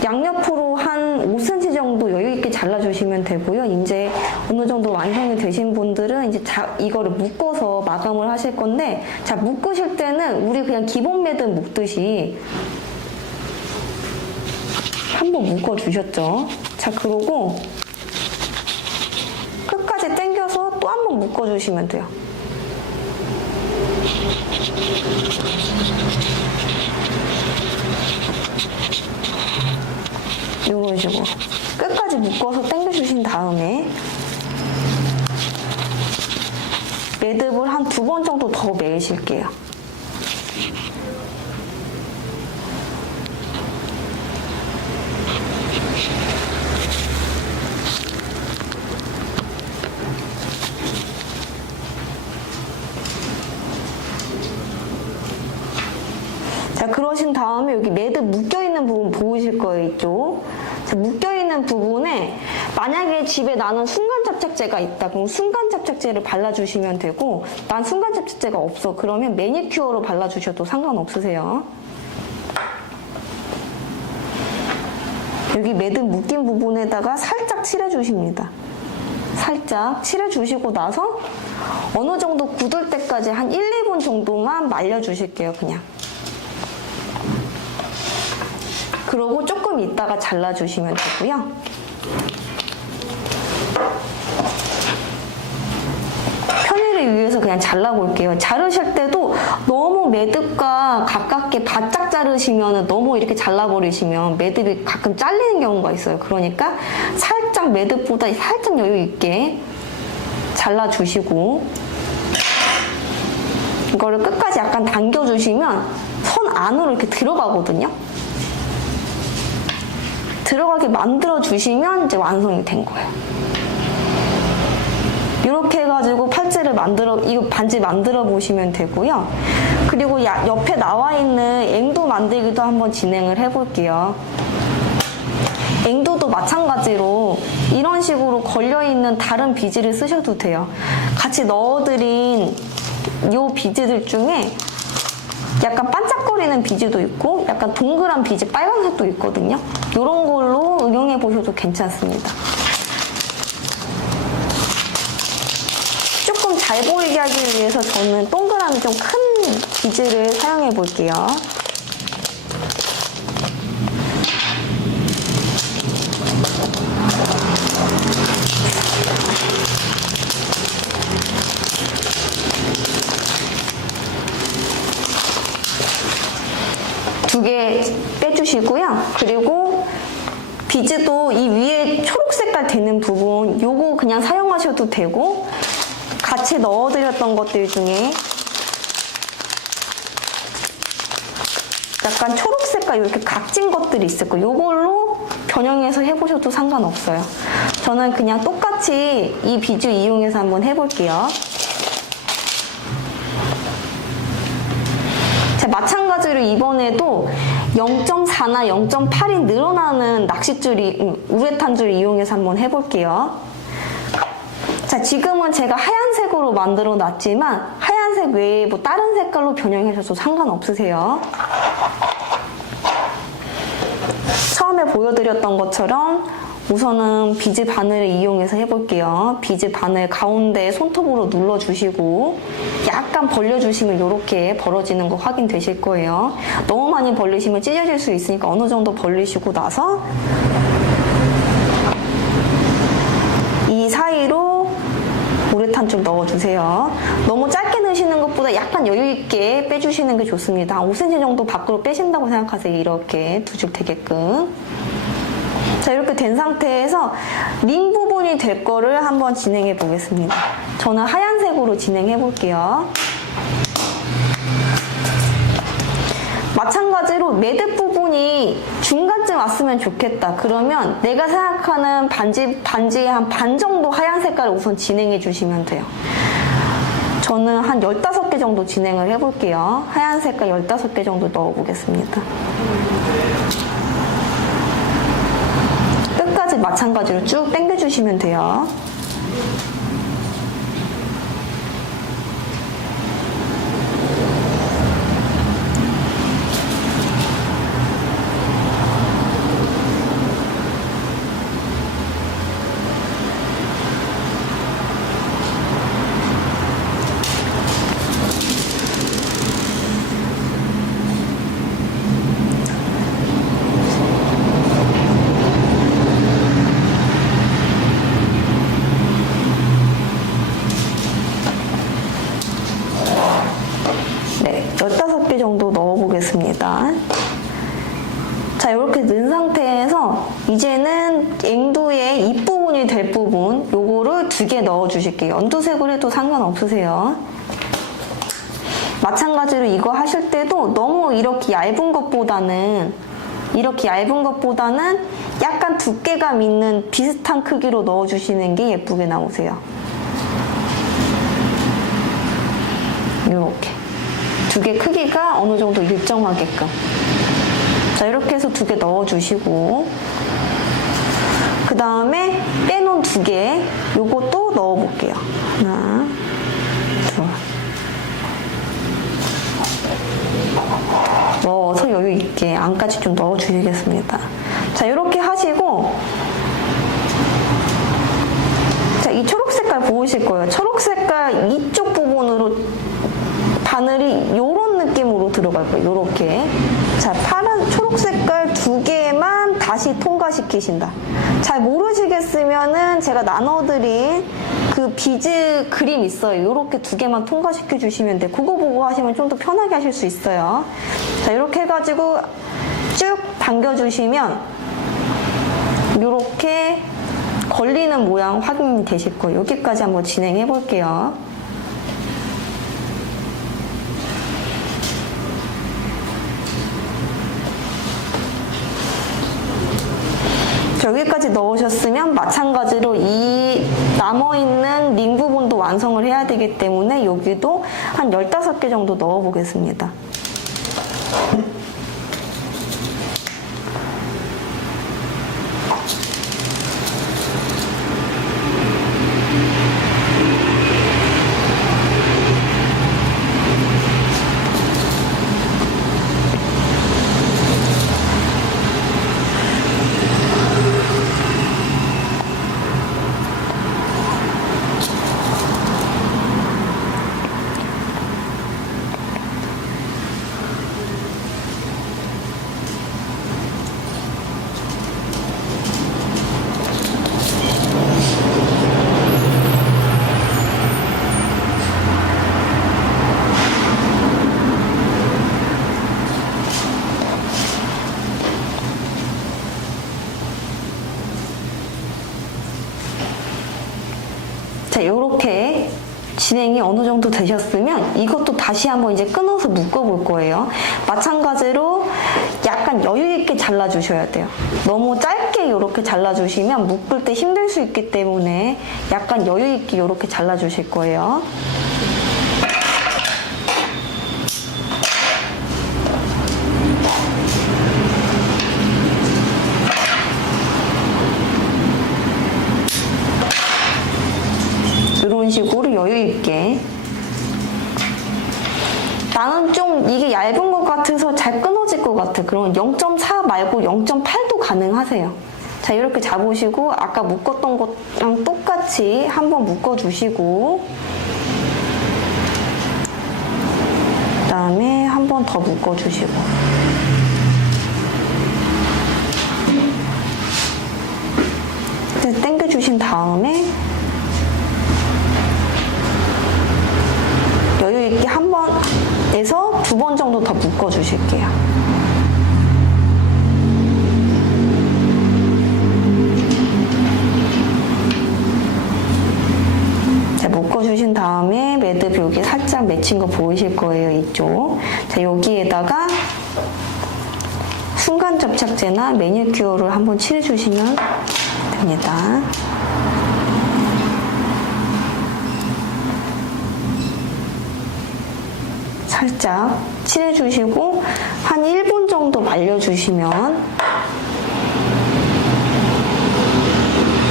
양옆으로 한 5cm 정도 여유 있게 잘라주시면 되고요. 이제 어느 정도 완성이 되신 분들은 이제 이거를 묶어서 마감을 하실 건데, 자, 묶으실 때는 우리 그냥 기본 매듭 묶듯이 한번 묶어주셨죠. 자, 그러고 끝까지 당겨서 또 한 번 묶어주시면 돼요. 이런 식으로 끝까지 묶어서 당겨주신 다음에 매듭을 한 2번 정도 더 매실게요. 자, 그러신 다음에 여기 매듭 묶여있는 부분 보이실 거예요, 이쪽. 자, 묶여있는 부분에 만약에 집에 나는 순간 접착제가 있다. 그럼 순간 접착제를 발라주시면 되고, 난 순간 접착제가 없어. 그러면 매니큐어로 발라주셔도 상관없으세요. 여기 매듭 묶인 부분에다가 살짝 칠해주십니다. 살짝 칠해주시고 나서 어느 정도 굳을 때까지 한 1, 2분 정도만 말려주실게요, 그냥. 그러고 조금 있다가 잘라주시면 되고요. 편의를 위해서 그냥 잘라볼게요. 자르실 때도 너무 매듭과 가깝게 바짝 자르시면 너무 이렇게 잘라버리시면 매듭이 가끔 잘리는 경우가 있어요. 그러니까 살짝 매듭보다 살짝 여유 있게 잘라주시고, 이거를 끝까지 약간 당겨주시면 선 안으로 이렇게 들어가거든요. 들어가게 만들어 주시면 이제 완성이 된 거예요. 이렇게 해가지고 팔찌를 이거 반지 만들어 보시면 되고요. 그리고 옆에 나와 있는 앵두 만들기도 한번 진행을 해볼게요. 앵두도 마찬가지로 이런 식으로 걸려있는 다른 비즈를 쓰셔도 돼요. 같이 넣어드린 이 비즈들 중에 약간 반짝거리는 비즈도 있고 약간 동그란 비즈 빨간색도 있거든요. 이런 걸로 응용해 보셔도 괜찮습니다. 조금 잘 보이게 하기 위해서 저는 동그란 좀 큰 비즈를 사용해 볼게요. 두 개 빼주시고요. 그리고 비즈도 이 위에 초록 색깔 되는 부분 요거 그냥 사용하셔도 되고, 같이 넣어드렸던 것들 중에 약간 초록 색깔 이렇게 각진 것들이 있을 거예요. 요걸로 변형해서 해보셔도 상관없어요. 저는 그냥 똑같이 이 비즈 이용해서 한번 해볼게요. 자, 마찬가지로 이번에도 0.4나 0.8이 늘어나는 우레탄 줄 이용해서 한번 해볼게요. 자, 지금은 제가 하얀색으로 만들어 놨지만 하얀색 외에 뭐 다른 색깔로 변형하셔도 상관없으세요. 처음에 보여드렸던 것처럼 우선은 비즈 바늘을 이용해서 해볼게요. 비즈 바늘 가운데 손톱으로 눌러주시고 약간 벌려주시면 이렇게 벌어지는 거 확인되실 거예요. 너무 많이 벌리시면 찢어질 수 있으니까 어느 정도 벌리시고 나서 이 사이로 우레탄 좀 넣어주세요. 너무 짧게 넣으시는 것보다 약간 여유있게 빼주시는 게 좋습니다. 한 5cm 정도 밖으로 빼신다고 생각하세요. 이렇게 두 줄 되게끔. 자, 이렇게 된 상태에서 링 부분이 될 거를 한번 진행해 보겠습니다. 저는 하얀색으로 진행해 볼게요. 마찬가지로 매듭 부분이 중간쯤 왔으면 좋겠다. 그러면 내가 생각하는 반지의 한 반 정도 하얀 색깔을 우선 진행해 주시면 돼요. 저는 한 15개 정도 진행을 해볼게요. 하얀 색깔 15개 정도 넣어보겠습니다. 끝까지 마찬가지로 쭉 당겨주시면 돼요. 네, 15개 정도 넣어보겠습니다. 자, 이렇게 넣은 상태에서 이제는 앵두의 입부분이 될 부분 요거를 2개 넣어주실게요. 연두색으로 해도 상관없으세요. 마찬가지로 이거 하실 때도 너무 이렇게 얇은 것보다는 약간 두께감 있는 비슷한 크기로 넣어주시는 게 예쁘게 나오세요. 이렇게 2개 크기가 어느 정도 일정하게끔. 자, 이렇게 해서 2개 넣어주시고, 그 다음에 빼놓은 2개 요것도 넣어볼게요. 하나, 둘. 넣어서 여유있게 안까지 좀 넣어주시겠습니다. 자, 이렇게 하시고, 자, 이 초록 색깔 보이실 거예요. 초록 색깔 이쪽 부분으로 바늘이 요런 느낌으로 들어갈 거예요. 요렇게. 자, 파란, 초록 색깔 2개만 다시 통과시키신다. 잘 모르시겠으면은 제가 나눠드린 그 비즈 그림 있어요. 요렇게 2개만 통과시켜 주시면 돼. 그거 보고 하시면 좀 더 편하게 하실 수 있어요. 자, 이렇게 해가지고 쭉 당겨주시면 요렇게 걸리는 모양 확인이 되실 거예요. 여기까지 한번 진행해 볼게요. 여기까지 넣으셨으면 마찬가지로 이 남아있는 링 부분도 완성을 해야 되기 때문에 여기도 한 15개 정도 넣어보겠습니다. 자, 요렇게 진행이 어느 정도 되셨으면 이것도 다시 한번 이제 끊어서 묶어볼 거예요. 마찬가지로 약간 여유 있게 잘라주셔야 돼요. 너무 짧게 이렇게 잘라주시면 묶을 때 힘들 수 있기 때문에 약간 여유 있게 이렇게 잘라주실 거예요. 이런 식으로 여유있게. 나는 좀 이게 얇은 것 같아서 잘 끊어질 것 같아. 그럼 0.4 말고 0.8도 가능하세요. 자, 이렇게 잡으시고 아까 묶었던 것랑 똑같이 한번 묶어주시고 그 다음에 한 번 더 묶어주시고 당겨주신 다음에 여유있게 한 번에서 2번 정도 더 묶어주실게요. 자, 묶어주신 다음에 매듭 여기 살짝 맺힌 거 보이실 거예요, 이쪽. 자, 여기에다가 순간 접착제나 매니큐어를 한번 칠해주시면 됩니다. 살짝 칠해주시고 한 1분 정도 말려주시면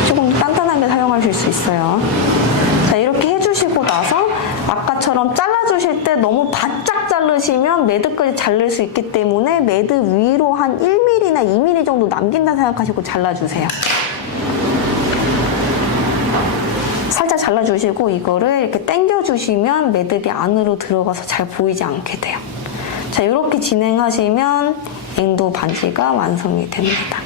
조금 단단하게 사용하실 수 있어요. 자, 이렇게 해주시고 나서 아까처럼 잘라주실 때 너무 바짝 자르시면 매드까지 자를 수 있기 때문에 매드 위로 한 1mm나 2mm 정도 남긴다 생각하시고 잘라주세요. 살짝 잘라주시고 이거를 이렇게 당겨주시면 매듭이 안으로 들어가서 잘 보이지 않게 돼요. 자, 이렇게 진행하시면 앵도 반지가 완성이 됩니다.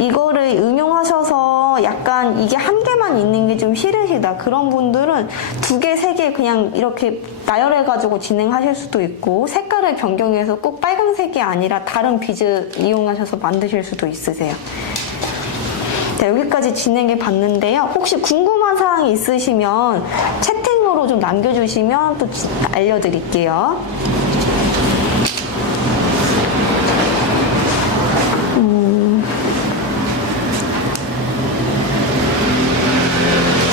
이거를 응용하셔서 약간 이게 한 개만 있는 게 좀 싫으시다 그런 분들은 2개, 3개 그냥 이렇게 나열해가지고 진행하실 수도 있고 색깔을 변경해서 꼭 빨간색이 아니라 다른 비즈 이용하셔서 만드실 수도 있으세요. 자, 여기까지 진행해 봤는데요. 혹시 궁금한 사항이 있으시면 채팅으로 좀 남겨주시면 또 알려드릴게요.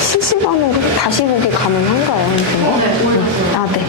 실시간으로 다시 보기 가능한가요? 네. 아, 네.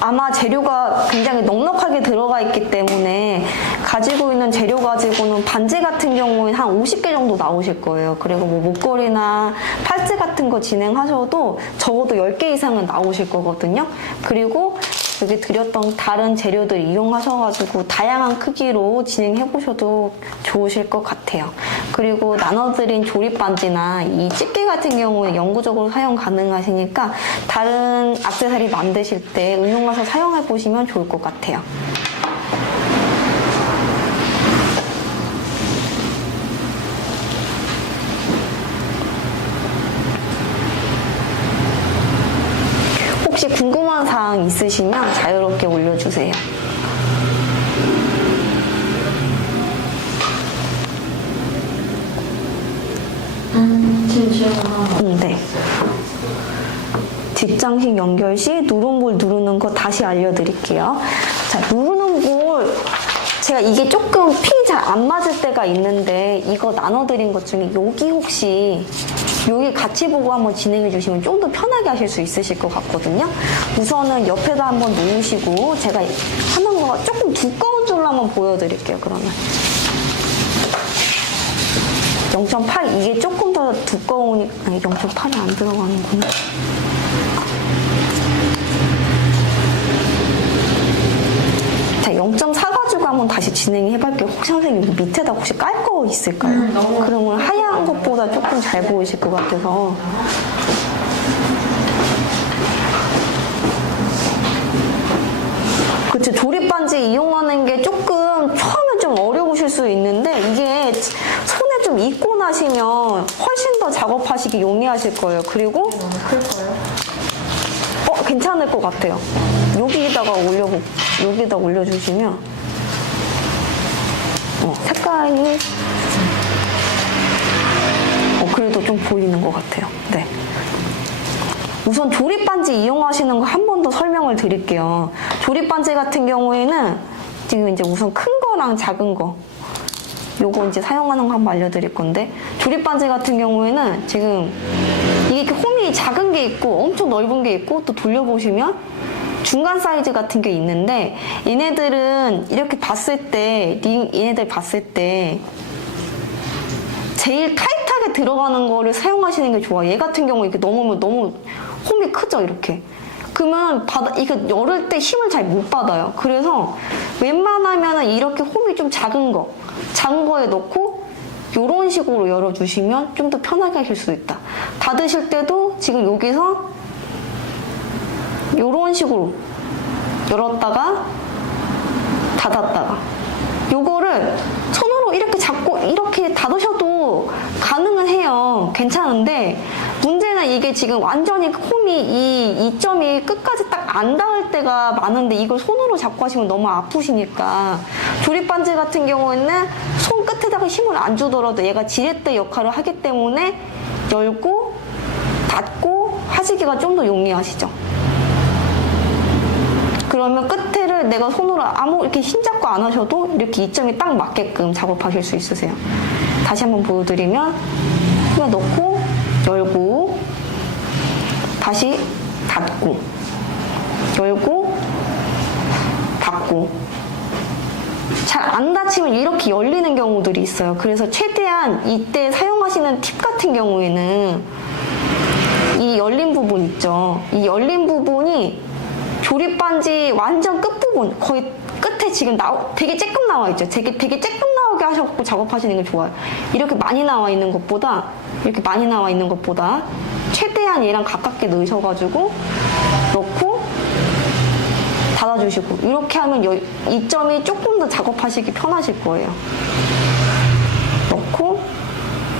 아마 재료가 굉장히 넉넉하게 들어가 있기 때문에 가지고 있는 재료 가지고는 반지 같은 경우는 한 50개 정도 나오실 거예요. 그리고 뭐 목걸이나 팔찌 같은 거 진행하셔도 적어도 10개 이상은 나오실 거거든요. 그리고 여기 드렸던 다른 재료들 이용하셔가지고 다양한 크기로 진행해보셔도 좋으실 것 같아요. 그리고 나눠드린 조립 반지나 이 집게 같은 경우는 영구적으로 사용 가능하시니까 다른 액세서리 만드실 때 응용해서 사용해보시면 좋을 것 같아요. 혹시 궁금한 사항 있으시면 자유롭게 올려주세요. 네. 뒷장식 연결 시 누른볼 누르는 거 다시 알려드릴게요. 자, 누르는 볼 제가 이게 조금 핀이 잘 안 맞을 때가 있는데 이거 나눠드린 것 중에 여기 혹시 여기 같이 보고 한번 진행해 주시면 좀 더 편하게 하실 수 있으실 것 같거든요. 우선은 옆에다 한번 놓으시고 제가 하는 거가 조금 두꺼운 줄로 한번 보여드릴게요. 그러면 0.8 이게 조금 더 두꺼우니 아니 0.8이 안 들어가는구나. 자, 0.4 가지고 한번 다시 진행해볼게요. 혹시 선생님 여기 밑에다 혹시 깔 거 있을까요? 그러면 하얀 것보다 조금 잘 보이실 것 같아서. 그쵸, 조립 반지 이용하는 게 조금 처음에 좀 어려우실 수 있는데 이게 손에 좀 익고 나시면 훨씬 더 작업하시기 용이하실 거예요. 그리고 괜찮을 것 같아요. 여기다가 여기다 올려주시면 색깔이 그래도 좀 보이는 것 같아요. 네. 우선 조립 반지 이용하시는 거 한 번 더 설명을 드릴게요. 조립 반지 같은 경우에는 지금 이제 우선 큰 거랑 작은 거 요거 이제 사용하는 거 한번 알려드릴 건데 조립 반지 같은 경우에는 지금 이게 이렇게 홈이 작은 게 있고 엄청 넓은 게 있고 또 돌려보시면 중간 사이즈 같은 게 있는데 얘네들 봤을 때 제일 타이트하게 들어가는 거를 사용하시는 게 좋아요. 얘 같은 경우 이렇게 넘으면 너무 홈이 크죠, 이렇게. 그러면 이거 열을 때 힘을 잘 못 받아요. 그래서 웬만하면 이렇게 홈이 좀 작은 거에 넣고 이런 식으로 열어주시면 좀 더 편하게 하실 수 있다. 닫으실 때도 지금 여기서 이런 식으로 열었다가 닫았다가 요거를 손으로 이렇게 잡고 이렇게 닫으셔도 가능은 해요. 괜찮은데 문제는 이게 지금 완전히 홈이 이 점이 끝까지 딱 안 닿을 때가 많은데 이걸 손으로 잡고 하시면 너무 아프시니까 조립 반지 같은 경우에는 손 끝에다가 힘을 안 주더라도 얘가 지렛대 역할을 하기 때문에 열고 닫고 하시기가 좀 더 용이하시죠. 그러면 끝에를 이거를 내가 손으로 아무 이렇게 힘잡고 안 하셔도 이렇게 이점이 딱 맞게끔 작업하실 수 있으세요. 다시 한번 보여드리면 그냥 넣고 열고 다시 닫고 열고 닫고 잘 안 닫히면 이렇게 열리는 경우들이 있어요. 그래서 최대한 이때 사용하시는 팁 같은 경우에는 이 열린 부분 있죠. 이 열린 부분이 조립 반지 완전 끝부분 거의 끝에 지금 되게 쬐끔 나와 있죠. 되게 쬐끔 나오게 하셔서 작업하시는 게 좋아요. 이렇게 많이 나와 있는 것보다 최대한 얘랑 가깝게 넣으셔가지고 넣고 닫아주시고 이렇게 하면 이 점이 조금 더 작업하시기 편하실 거예요. 넣고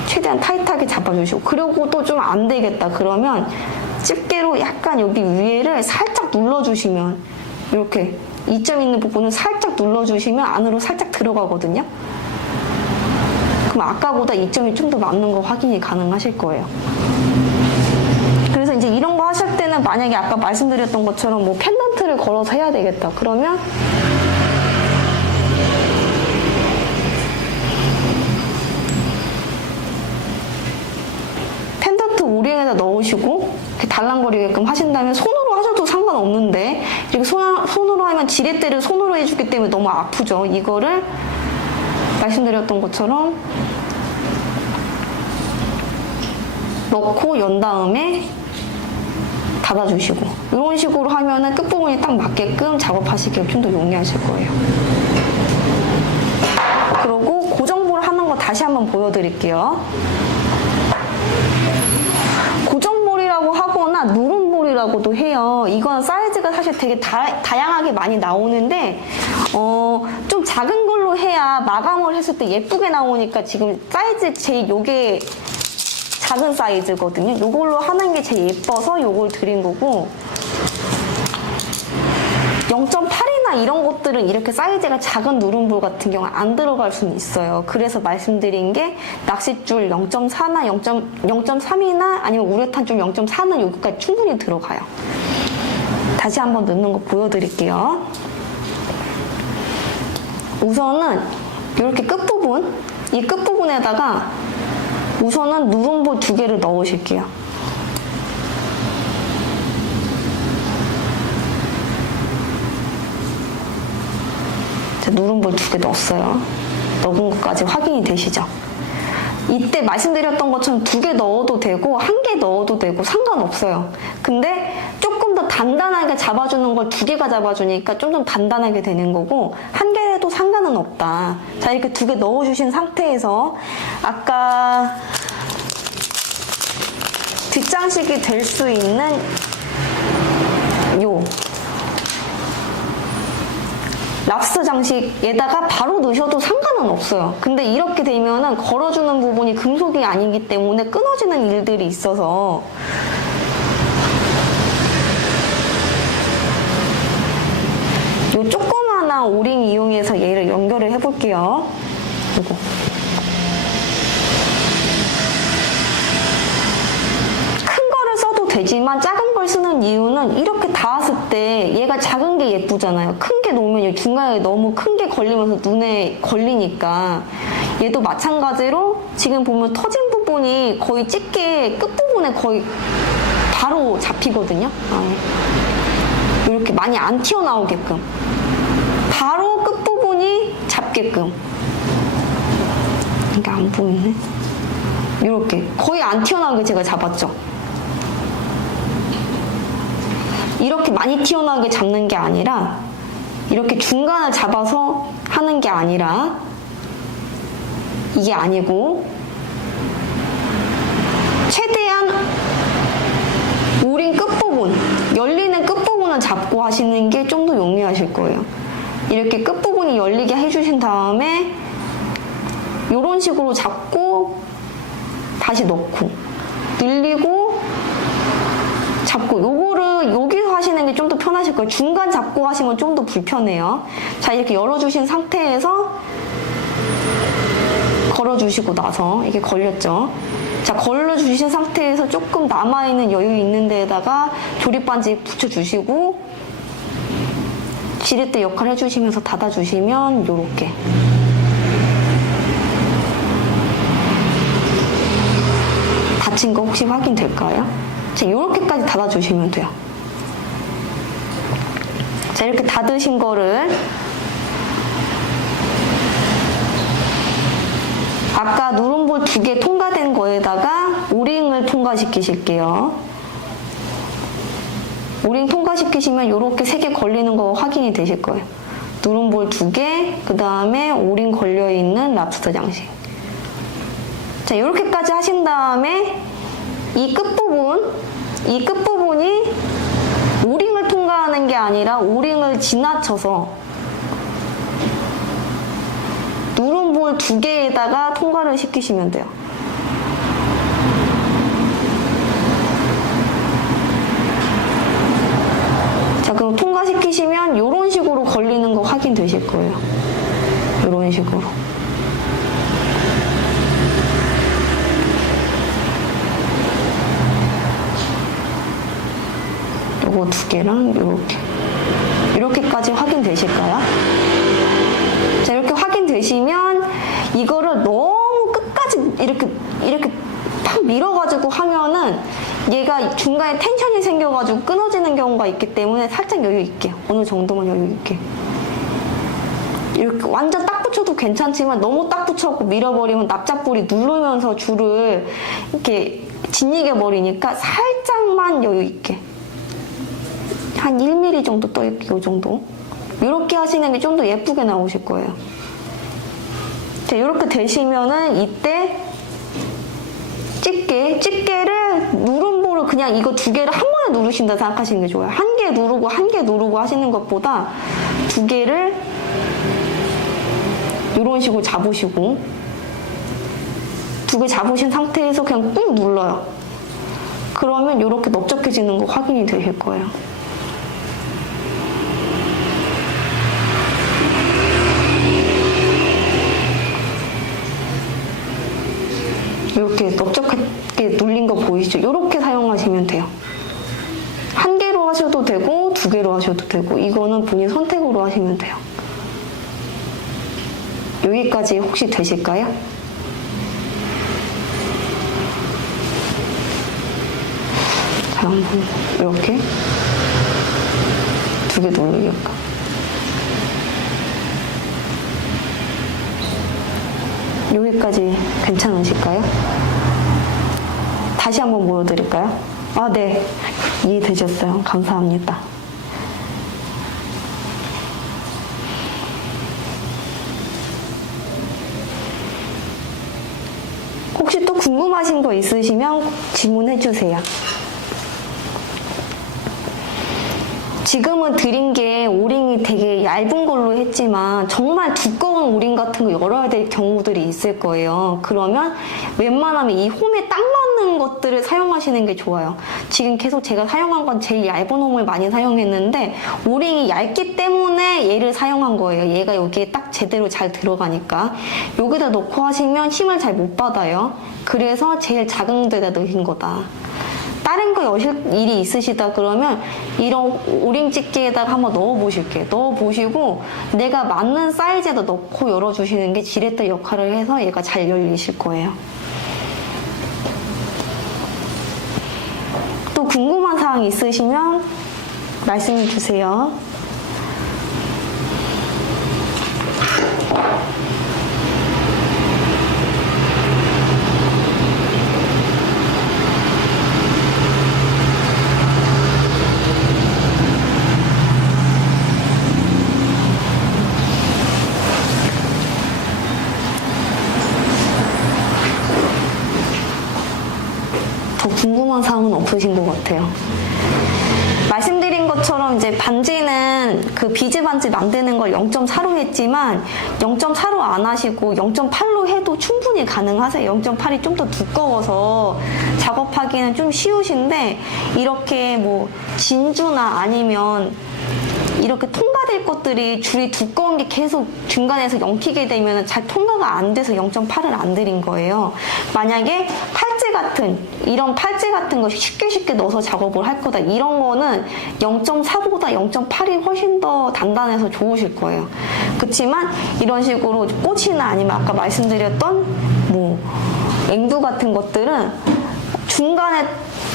최대한 타이트하게 잡아주시고 그리고 또 좀 안 되겠다 그러면 집게로 약간 여기 위에를 살짝 눌러주시면 이렇게 이점 있는 부분을 살짝 눌러주시면 안으로 살짝 들어가거든요. 그럼 아까보다 이점이 좀 더 맞는 거 확인이 가능하실 거예요. 그래서 이제 이런 거 하실 때는 만약에 아까 말씀드렸던 것처럼 뭐 펜던트를 걸어서 해야 되겠다 그러면 펜던트 오링에다 넣으시고 이렇게 달랑거리게끔 하신다면 손으로 하셔도 상관없는데 이렇게 손으로 하면 지렛대를 손으로 해주기 때문에 너무 아프죠. 이거를 말씀드렸던 것처럼 넣고 연 다음에 닫아주시고 이런 식으로 하면은 끝부분이 딱 맞게끔 작업하시기가 좀 더 용이하실 거예요. 그리고 고정볼 하는 거 다시 한번 보여드릴게요. 고정볼이라고 하거나 누름볼이라고도 해요. 이건 사이즈가 사실 되게 다양하게 많이 나오는데 좀 작은 걸로 해야 마감을 했을 때 예쁘게 나오니까 지금 사이즈 요게 작은 사이즈거든요. 요걸로 하는 게 제일 예뻐서 요걸 드린 거고 0.8이나 이런 것들은 이렇게 사이즈가 작은 누름볼 같은 경우는 안 들어갈 수는 있어요. 그래서 말씀드린 게 낚싯줄 0.4나 0.3이나 아니면 우레탄줄 0.4는 여기까지 충분히 들어가요. 다시 한번 넣는 거 보여드릴게요. 우선은 이렇게 끝부분, 이 끝부분에다가 우선은 누름볼 2개를 넣으실게요. 누름볼 2개 넣었어요. 넣은 것까지 확인이 되시죠? 이때 말씀드렸던 것처럼 2개 넣어도 되고 1개 넣어도 되고 상관없어요. 근데 조금 더 단단하게 잡아주는 걸 2개가 잡아주니까 좀 더 단단하게 되는 거고 1개 해도 상관은 없다. 자, 이렇게 2개 넣어주신 상태에서 아까 뒷장식이 될 수 있는 랍스터 장식에다가 바로 넣으셔도 상관은 없어요. 근데 이렇게 되면은 걸어주는 부분이 금속이 아니기 때문에 끊어지는 일들이 있어서 이 조그마한 오링 이용해서 얘를 연결을 해볼게요. 이거. 큰 거를 써도 되지만 작은 걸 쓰는 이유는 이렇게 닿았을 때 얘가 작은 게 예쁘잖아요. 큰 게 놓으면 중간에 너무 큰 게 걸리면서 눈에 걸리니까 얘도 마찬가지로 지금 보면 터진 부분이 거의 집게 끝부분에 거의 바로 잡히거든요. 이렇게 많이 안 튀어나오게끔 바로 끝부분이 잡게끔 이게 안 보이네. 이렇게 거의 안 튀어나오게 제가 잡았죠. 이렇게 많이 튀어나오게 잡는 게 아니라 이렇게 중간을 잡아서 하는 게 아니라 이게 아니고 최대한 오링 끝부분, 열리는 끝부분을 잡고 하시는 게 좀 더 용이하실 거예요. 이렇게 끝부분이 열리게 해주신 다음에 이런 식으로 잡고 다시 넣고 늘리고 잡고 요거를 여기서 하시는 게 좀 더 편하실 거예요. 중간 잡고 하시면 좀 더 불편해요. 자, 이렇게 열어주신 상태에서 걸어주시고 나서 이게 걸렸죠. 자, 걸러주신 상태에서 조금 남아있는 여유 있는 데에다가 조립 반지 붙여주시고 지렛대 역할 해주시면서 닫아주시면 요렇게. 닫힌 거 혹시 확인될까요? 자, 요렇게까지 닫아주시면 돼요. 자, 이렇게 닫으신 거를 아까 누름볼 2개 통과된 거에다가 오링을 통과시키실게요. 오링 통과시키시면 이렇게 3개 걸리는 거 확인이 되실 거예요. 누름볼 2개, 그 다음에 오링 걸려있는 랍스터 장식. 자, 이렇게까지 하신 다음에 이 끝부분이 오링을 통과하는 게 아니라 오링을 지나쳐서 누름볼 2개에다가 통과를 시키시면 돼요. 자, 그럼 통과시키시면 이런 식으로 걸리는 거 확인되실 거예요. 이런 식으로. 요거 2개랑 이렇게까지 확인되실까요? 자, 이렇게 확인되시면 이거를 너무 끝까지 이렇게 팍 밀어가지고 하면은 얘가 중간에 텐션이 생겨가지고 끊어지는 경우가 있기 때문에 살짝 여유 있게, 어느 정도만 여유 있게. 이렇게 완전 딱 붙여도 괜찮지만 너무 딱 붙여갖고 밀어버리면 납작불이 누르면서 줄을 이렇게 짓이게 버리니까 살짝만 여유 있게. 한 1mm 정도 떠있게, 요 정도. 이렇게 하시는 게 좀 더 예쁘게 나오실 거예요. 자, 이렇게 되시면은 이때 집게를 누름볼을 그냥 이거 2개를 한 번에 누르신다 생각하시는 게 좋아요. 한 개 누르고 한 개 누르고 하시는 것보다 2개를 이런 식으로 잡으시고 2개 잡으신 상태에서 그냥 꾹 눌러요. 그러면 이렇게 넓적해지는 거 확인이 되실 거예요. 이렇게 넓적하게 눌린 거 보이시죠? 이렇게 사용하시면 돼요. 한 개로 하셔도 되고 2개로 하셔도 되고 이거는 본인 선택으로 하시면 돼요. 여기까지 혹시 되실까요? 자, 한번 이렇게 2개 누르기까. 여기까지 괜찮으실까요? 다시 한번 보여드릴까요? 아, 네. 이해되셨어요. 감사합니다. 혹시 또 궁금하신 거 있으시면 질문해 주세요. 지금은 드린 게 오링이 되게 얇은 걸로 했지만 정말 두꺼운 오링 같은 거 열어야 될 경우들이 있을 거예요. 그러면 웬만하면 이 홈에 딱 맞는 것들을 사용하시는 게 좋아요. 지금 계속 제가 사용한 건 제일 얇은 홈을 많이 사용했는데 오링이 얇기 때문에 얘를 사용한 거예요. 얘가 여기에 딱 제대로 잘 들어가니까. 여기다 넣고 하시면 힘을 잘 못 받아요. 그래서 제일 작은 데다 넣으신 거다. 다른 거 여실 일이 있으시다 그러면 이런 오링 집게에다가 한번 넣어보실게요. 넣어보시고 내가 맞는 사이즈에다 넣고 열어주시는 게 지렛대 역할을 해서 얘가 잘 열리실 거예요. 또 궁금한 사항 있으시면 말씀해 주세요. 더 궁금한 사항은 없으신 것 같아요. 말씀드린 것처럼 이제 반지는 그 비즈 반지 만드는 걸 0.4로 했지만 0.4로 안 하시고 0.8로 해도 충분히 가능하세요. 0.8이 좀 더 두꺼워서 작업하기는 좀 쉬우신데 이렇게 뭐 진주나 아니면 이렇게 통과될 것들이 줄이 두꺼운 게 계속 중간에서 엉키게 되면 잘 통과가 안 돼서 0.8을 안 드린 거예요. 만약에 팔찌 같은 이런 팔찌 같은 거 쉽게 넣어서 작업을 할 거다 이런 거는 0.4보다 0.8이 훨씬 더 단단해서 좋으실 거예요. 그렇지만 이런 식으로 꽃이나 아니면 아까 말씀드렸던 뭐 앵두 같은 것들은 중간에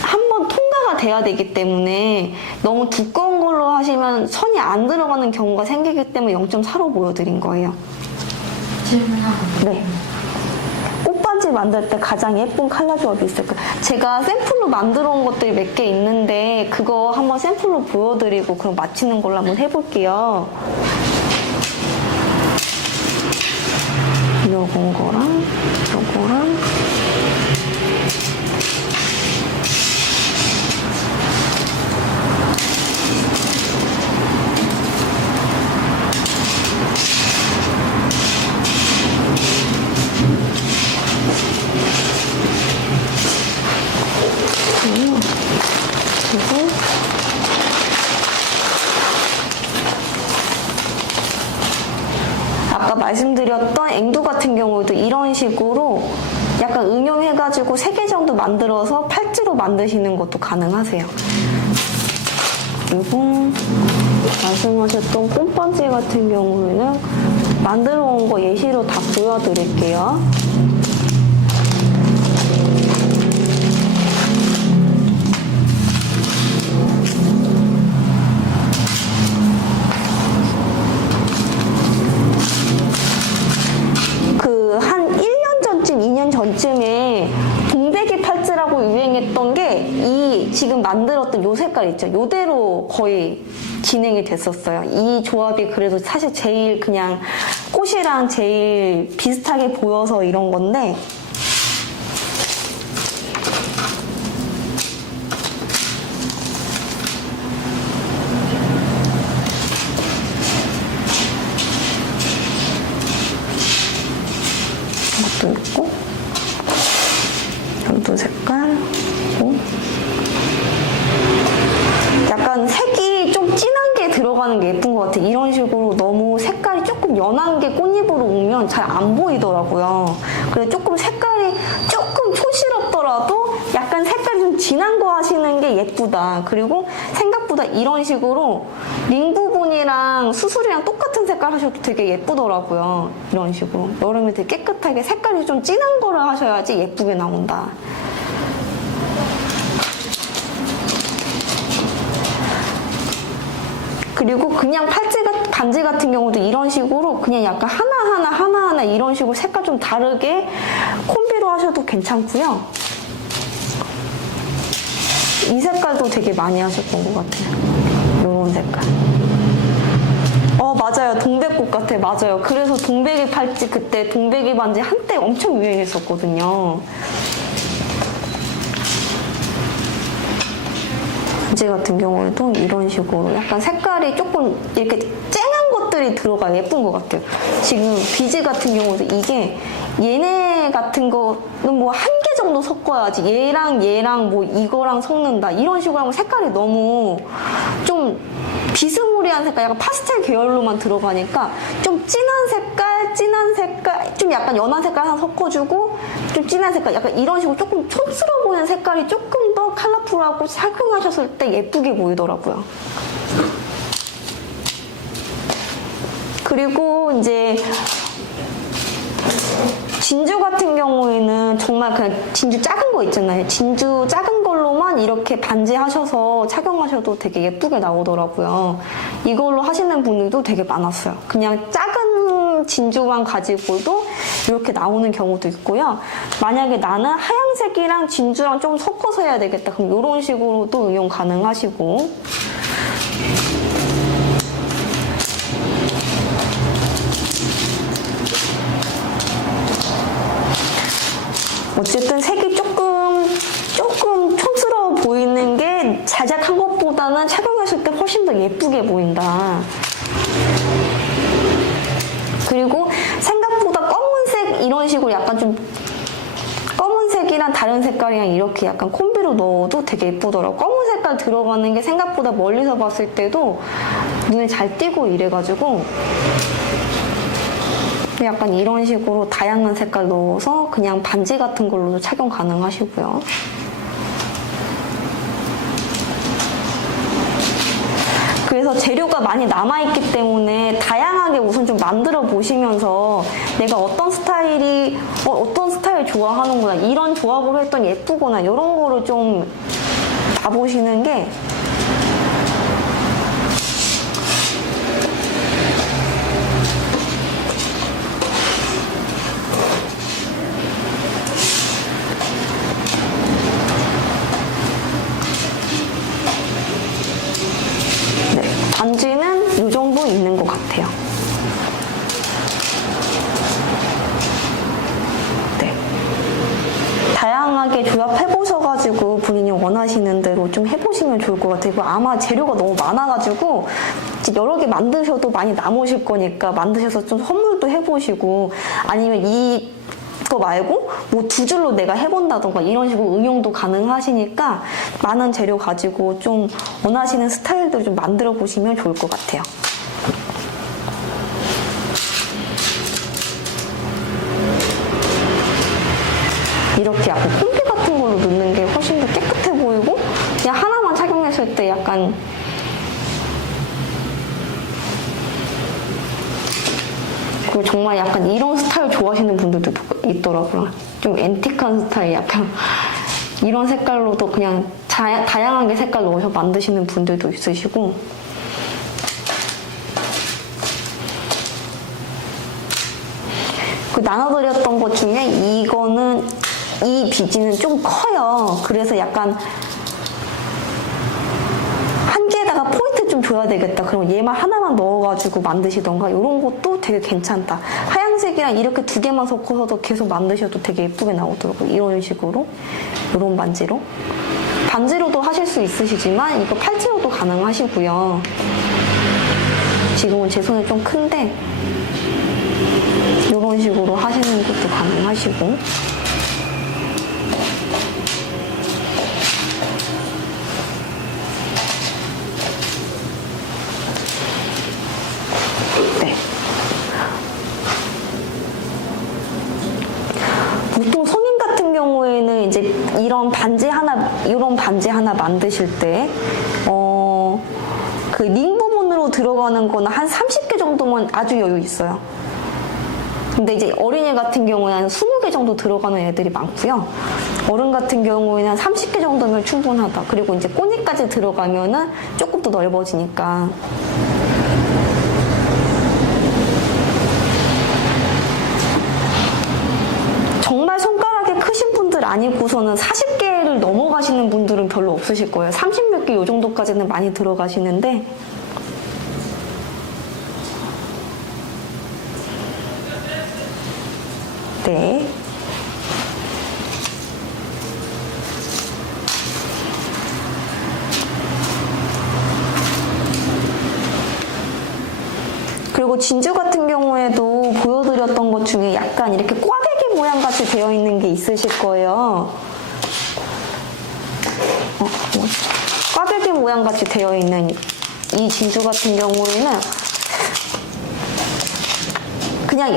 한번 통과가 돼야 되기 때문에 너무 두꺼운 걸로 하시면 선이 안 들어가는 경우가 생기기 때문에 0.4로 보여드린 거예요. 질문하고. 네. 꽃바지 만들 때 가장 예쁜 컬러 조합이 있을까? 제가 샘플로 만들어 온 것들이 몇 개 있는데 그거 한번 샘플로 보여드리고 그럼 맞히는 걸로 한번 해볼게요. 요건 거랑 요거랑 그리고 아까 말씀드렸던 앵두 같은 경우도 이런 식으로 약간 응용해가지고 3개 정도 만들어서 팔찌로 만드시는 것도 가능하세요. 그리고 말씀하셨던 꽃바지 같은 경우에는 만들어 온 거 예시로 다 보여드릴게요. 한 1년 전쯤, 2년 전쯤에 동백이 팔찌라고 유행했던 게 이 지금 만들었던 요 색깔 있죠? 요대로 거의 진행이 됐었어요. 이 조합이 그래도 사실 제일 그냥 꽃이랑 제일 비슷하게 보여서 이런 건데 이것도 있고 연두 색깔 있고 약간 색이 좀 진한 게 들어가는 게 예쁜 것 같아요. 이런 식으로 너무 색깔이 조금 연한 게 꽃잎으로 오면 잘 안 보이더라고요. 그래서 조금 색깔이 조금 촌스럽더라도 약간 색깔이 좀 진한 거 하시는 게 예쁘다. 그리고 생각보다 이런 식으로 링 부분이랑 수술이랑 똑같은 색깔 하셔도 되게 예쁘더라고요. 이런 식으로 여름에 되게 깨끗하게 색깔이 좀 진한 거를 하셔야지 예쁘게 나온다. 그리고 그냥 반지 같은 경우도 이런 식으로 그냥 약간 하나하나 이런 식으로 색깔 좀 다르게 콤비로 하셔도 괜찮고요. 이 색깔도 되게 많이 하셨던 것 같아요. 이런 색깔. 맞아요. 동백꽃 같아. 맞아요. 그래서 동백이 팔찌 그때 동백이 반지 한때 엄청 유행했었거든요. 반지 같은 경우에도 이런 식으로 약간 색깔이 조금 이렇게 쨍한 것들이 들어가 예쁜 것 같아요. 지금 비즈 같은 경우도 이게 얘네 같은 거는 뭐 한 개 정도 섞어야지 얘랑 뭐 이거랑 섞는다 이런 식으로 하면 색깔이 너무 좀 비스무리한 색깔, 약간 파스텔 계열로만 들어가니까 좀 진한 색깔, 좀 약간 연한 색깔 하나 섞어주고 좀 진한 색깔, 약간 이런 식으로 조금 촌스러워 보이는 색깔이 조금 더 컬러풀하고 살금하셨을 때 예쁘게 보이더라고요. 그리고 이제 진주 같은 경우에는 정말 그냥 진주 작은 거 있잖아요. 진주 작은 걸로만 이렇게 반지 하셔서 착용하셔도 되게 예쁘게 나오더라고요. 이걸로 하시는 분들도 되게 많았어요. 그냥 작은 진주만 가지고도 이렇게 나오는 경우도 있고요. 만약에 나는 하얀색이랑 진주랑 좀 섞어서 해야 되겠다. 그럼 이런 식으로도 응용 가능하시고. 어쨌든 색이 조금 촌스러워 보이는 게 자작한 것보다는 착용했을 때 훨씬 더 예쁘게 보인다. 그리고 생각보다 검은색 이런 식으로 약간 좀 검은색이랑 다른 색깔이랑 이렇게 약간 콤비로 넣어도 되게 예쁘더라고. 검은 색깔 들어가는 게 생각보다 멀리서 봤을 때도 눈에 잘 띄고 이래가지고 약간 이런 식으로 다양한 색깔 넣어서 그냥 반지 같은 걸로도 착용 가능하시고요. 그래서 재료가 많이 남아있기 때문에 다양하게 우선 좀 만들어 보시면서 내가 어떤 스타일이, 어떤 스타일 좋아하는구나, 이런 조합으로 했더니 예쁘구나, 이런 거를 좀 봐보시는 게 반지는 이 정도 있는 것 같아요. 네. 다양하게 조합해보셔가지고 본인이 원하시는 대로 좀 해보시면 좋을 것 같아요. 아마 재료가 너무 많아가지고 여러 개 만드셔도 많이 남으실 거니까 만드셔서 좀 선물도 해보시고, 아니면 이거 말고 뭐 두 줄로 내가 해본다던가 이런 식으로 응용도 가능하시니까 많은 재료 가지고 좀 원하시는 스타일들 좀 만들어 보시면 좋을 것 같아요. 이렇게 약간 콤비 같은 걸로 넣는 게 훨씬 더 깨끗해 보이고, 그냥 하나만 착용했을 때 약간 그리고 정말 약간 이런 스타일 좋아하시는 분들도 있더라고요. 좀 앤틱한 스타일, 약간 이런 색깔로도 그냥 다양하게 색깔 넣어서 만드시는 분들도 있으시고. 그 나눠드렸던 것 중에 이거는, 이 비지는 좀 커요. 그래서 약간 한 개에다가 포인트 좀 줘야 되겠다, 그럼 얘만 하나만 넣어가지고 만드시던가 이런 것도 되게 괜찮다. 하얀색이랑 이렇게 두 개만 섞어서도 계속 만드셔도 되게 예쁘게 나오더라고요. 이런 식으로, 이런 반지로. 반지로도 하실 수 있으시지만 이거 팔찌로도 가능하시고요. 지금은 제 손이 좀 큰데 이런 식으로 하시는 것도 가능하시고. 네. 보통 성인 같은 경우에는 이제 이런 반지 하나 만드실 때, 그 링 부분으로 들어가는 거는 한 30개 정도면 아주 여유 있어요. 근데 이제 어린이 같은 경우에는 한 20개 정도 들어가는 애들이 많고요. 어른 같은 경우에는 한 30개 정도면 충분하다. 그리고 이제 꼬니까지 들어가면은 조금 더 넓어지니까. 정말 손가락이 크신 분들 아니고서는 40개를 넘어가시는 분들은 별로 없으실 거예요. 30몇 개 이 정도까지는 많이 들어가시는데, 네. 그리고 진주 같은 경우에도 보여드렸던 것 중에 약간 이렇게 꽈배기 모양 같이 되어 있는 게 있으실 거예요. 꽈배기 모양 같이 되어 있는 이 진주 같은 경우에는 그냥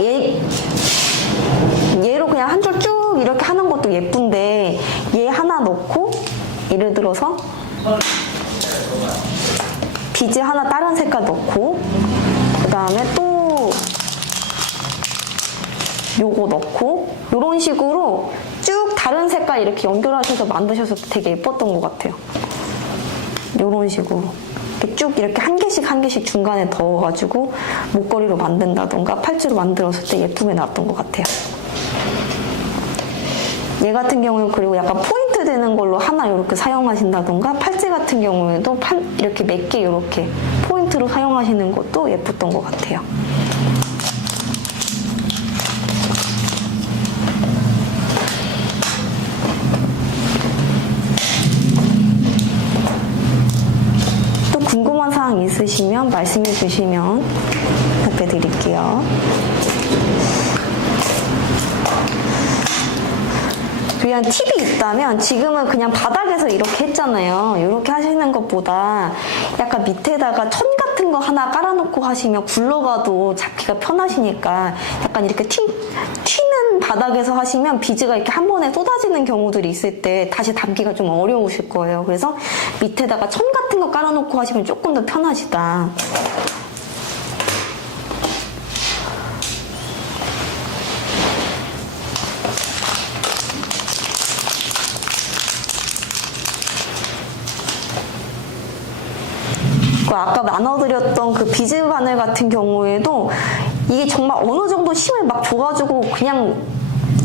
얘로 그냥 한 줄 쭉 이렇게 하는 것도 예쁜데, 얘 하나 넣고 예를 들어서 비즈 하나 다른 색깔 넣고 그 다음에 또 요거 넣고 이런 식으로 쭉 다른 색깔 이렇게 연결하셔서 만드셔서 되게 예뻤던 것 같아요. 이런 식으로 이렇게 쭉 이렇게 한 개씩 중간에 넣어가지고 목걸이로 만든다던가 팔찌로 만들었을 때 예쁘게 나왔던 것 같아요. 얘 같은 경우는 그리고 약간 포인트 되는 걸로 하나 이렇게 사용하신다던가, 팔찌 같은 경우에도 이렇게 몇 개 이렇게 포인트로 사용하시는 것도 예뻤던 것 같아요. 또 궁금한 사항 있으시면 말씀해 주시면 답해 드릴게요. 그냥 팁이 있다면, 지금은 그냥 바닥에서 이렇게 했잖아요. 이렇게 하시는 것보다 약간 밑에다가 천 같은 같은 거 하나 깔아놓고 하시면 굴러가도 잡기가 편하시니까 약간 이렇게 튀는 바닥에서 하시면 비즈가 이렇게 한 번에 쏟아지는 경우들이 있을 때 다시 담기가 좀 어려우실 거예요. 그래서 밑에다가 천 같은 거 깔아놓고 하시면 조금 더 편하시다. 아까 나눠드렸던 그 비즈 바늘 같은 경우에도 이게 정말 어느 정도 힘을 막 줘가지고 그냥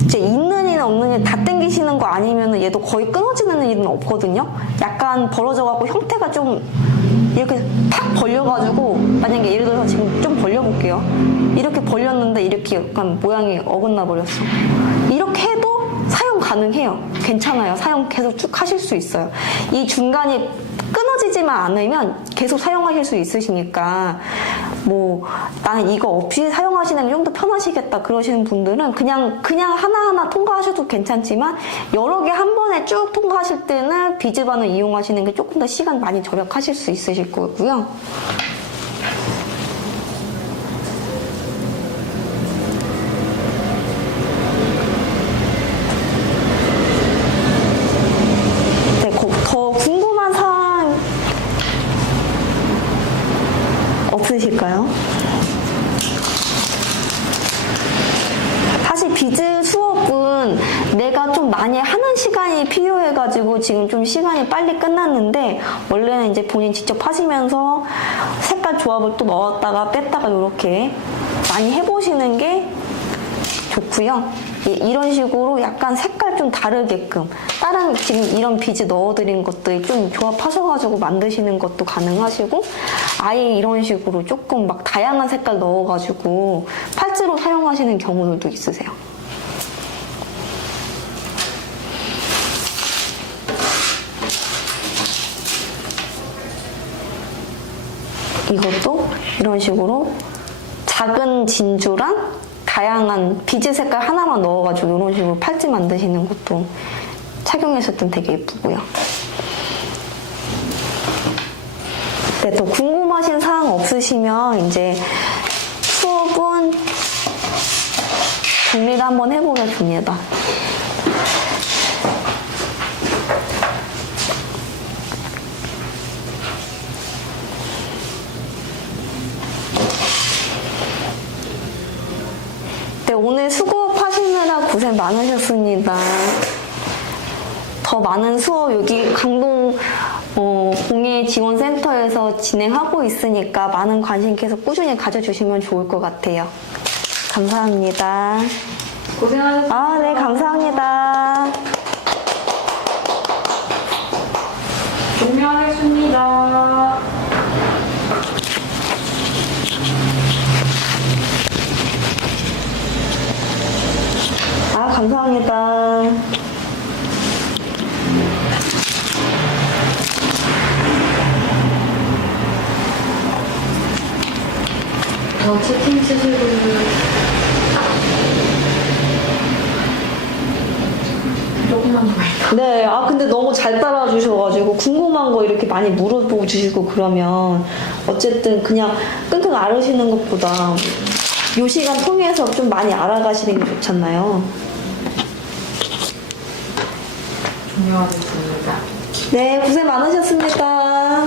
이제 있는 이나 없는 이 다 당기시는 거 아니면은 얘도 거의 끊어지는 일은 없거든요. 약간 벌어져갖고 형태가 좀 이렇게 탁 벌려가지고 만약에 예를 들어서 지금 좀 벌려볼게요. 이렇게 벌렸는데 이렇게 약간 모양이 어긋나 버렸어. 이렇게 해도 사용 가능해요. 괜찮아요. 사용 계속 쭉 하실 수 있어요. 이 중간이 끊어지지만 않으면 계속 사용하실 수 있으시니까 뭐 나는 이거 없이 사용하시는 게 좀 더 편하시겠다 그러시는 분들은 그냥 하나하나 통과하셔도 괜찮지만 여러 개 한 번에 쭉 통과하실 때는 비즈반을 이용하시는 게 조금 더 시간 많이 절약하실 수 있으실 거고요. 더 궁금한 사항 없으실까요? 사실 비즈 수업은 내가 좀 많이 하는 시간이 필요해가지고 지금 좀 시간이 빨리 끝났는데 원래는 이제 본인 직접 하시면서 색깔 조합을 또 넣었다가 뺐다가 이렇게 많이 해보시는 게 좋고요. 이런 식으로 약간 색깔 좀 다르게끔 다른 지금 이런 비즈 넣어드린 것들 좀 조합하셔가지고 만드시는 것도 가능하시고 아예 이런 식으로 조금 막 다양한 색깔 넣어가지고 팔찌로 사용하시는 경우들도 있으세요. 이것도 이런 식으로 작은 진주랑 다양한 비즈 색깔 하나만 넣어가지고 이런 식으로 팔찌 만드시는 것도 착용했을 땐 되게 예쁘고요. 네, 또 궁금하신 사항 없으시면 이제 수업은 정리를 한번 해보겠습니다. 네, 오늘 수업 하시느라 고생 많으셨습니다. 더 많은 수업 여기 강동 공예지원센터에서 진행하고 있으니까 많은 관심 계속 꾸준히 가져주시면 좋을 것 같아요. 감사합니다. 고생하셨습니다. 아, 네, 감사합니다. 종료하겠습니다. 아, 감사합니다. 채팅 쓰시고 조금만 더 할까? 네, 아, 근데 너무 잘 따라주셔가지고 궁금한 거 이렇게 많이 물어보고 주시고 그러면 어쨌든 그냥 끙끙 앓으시는 것보다 요 시간 통해서 좀 많이 알아가시는 게 좋잖아요. 종료하겠습니다. 네, 고생 많으셨습니다.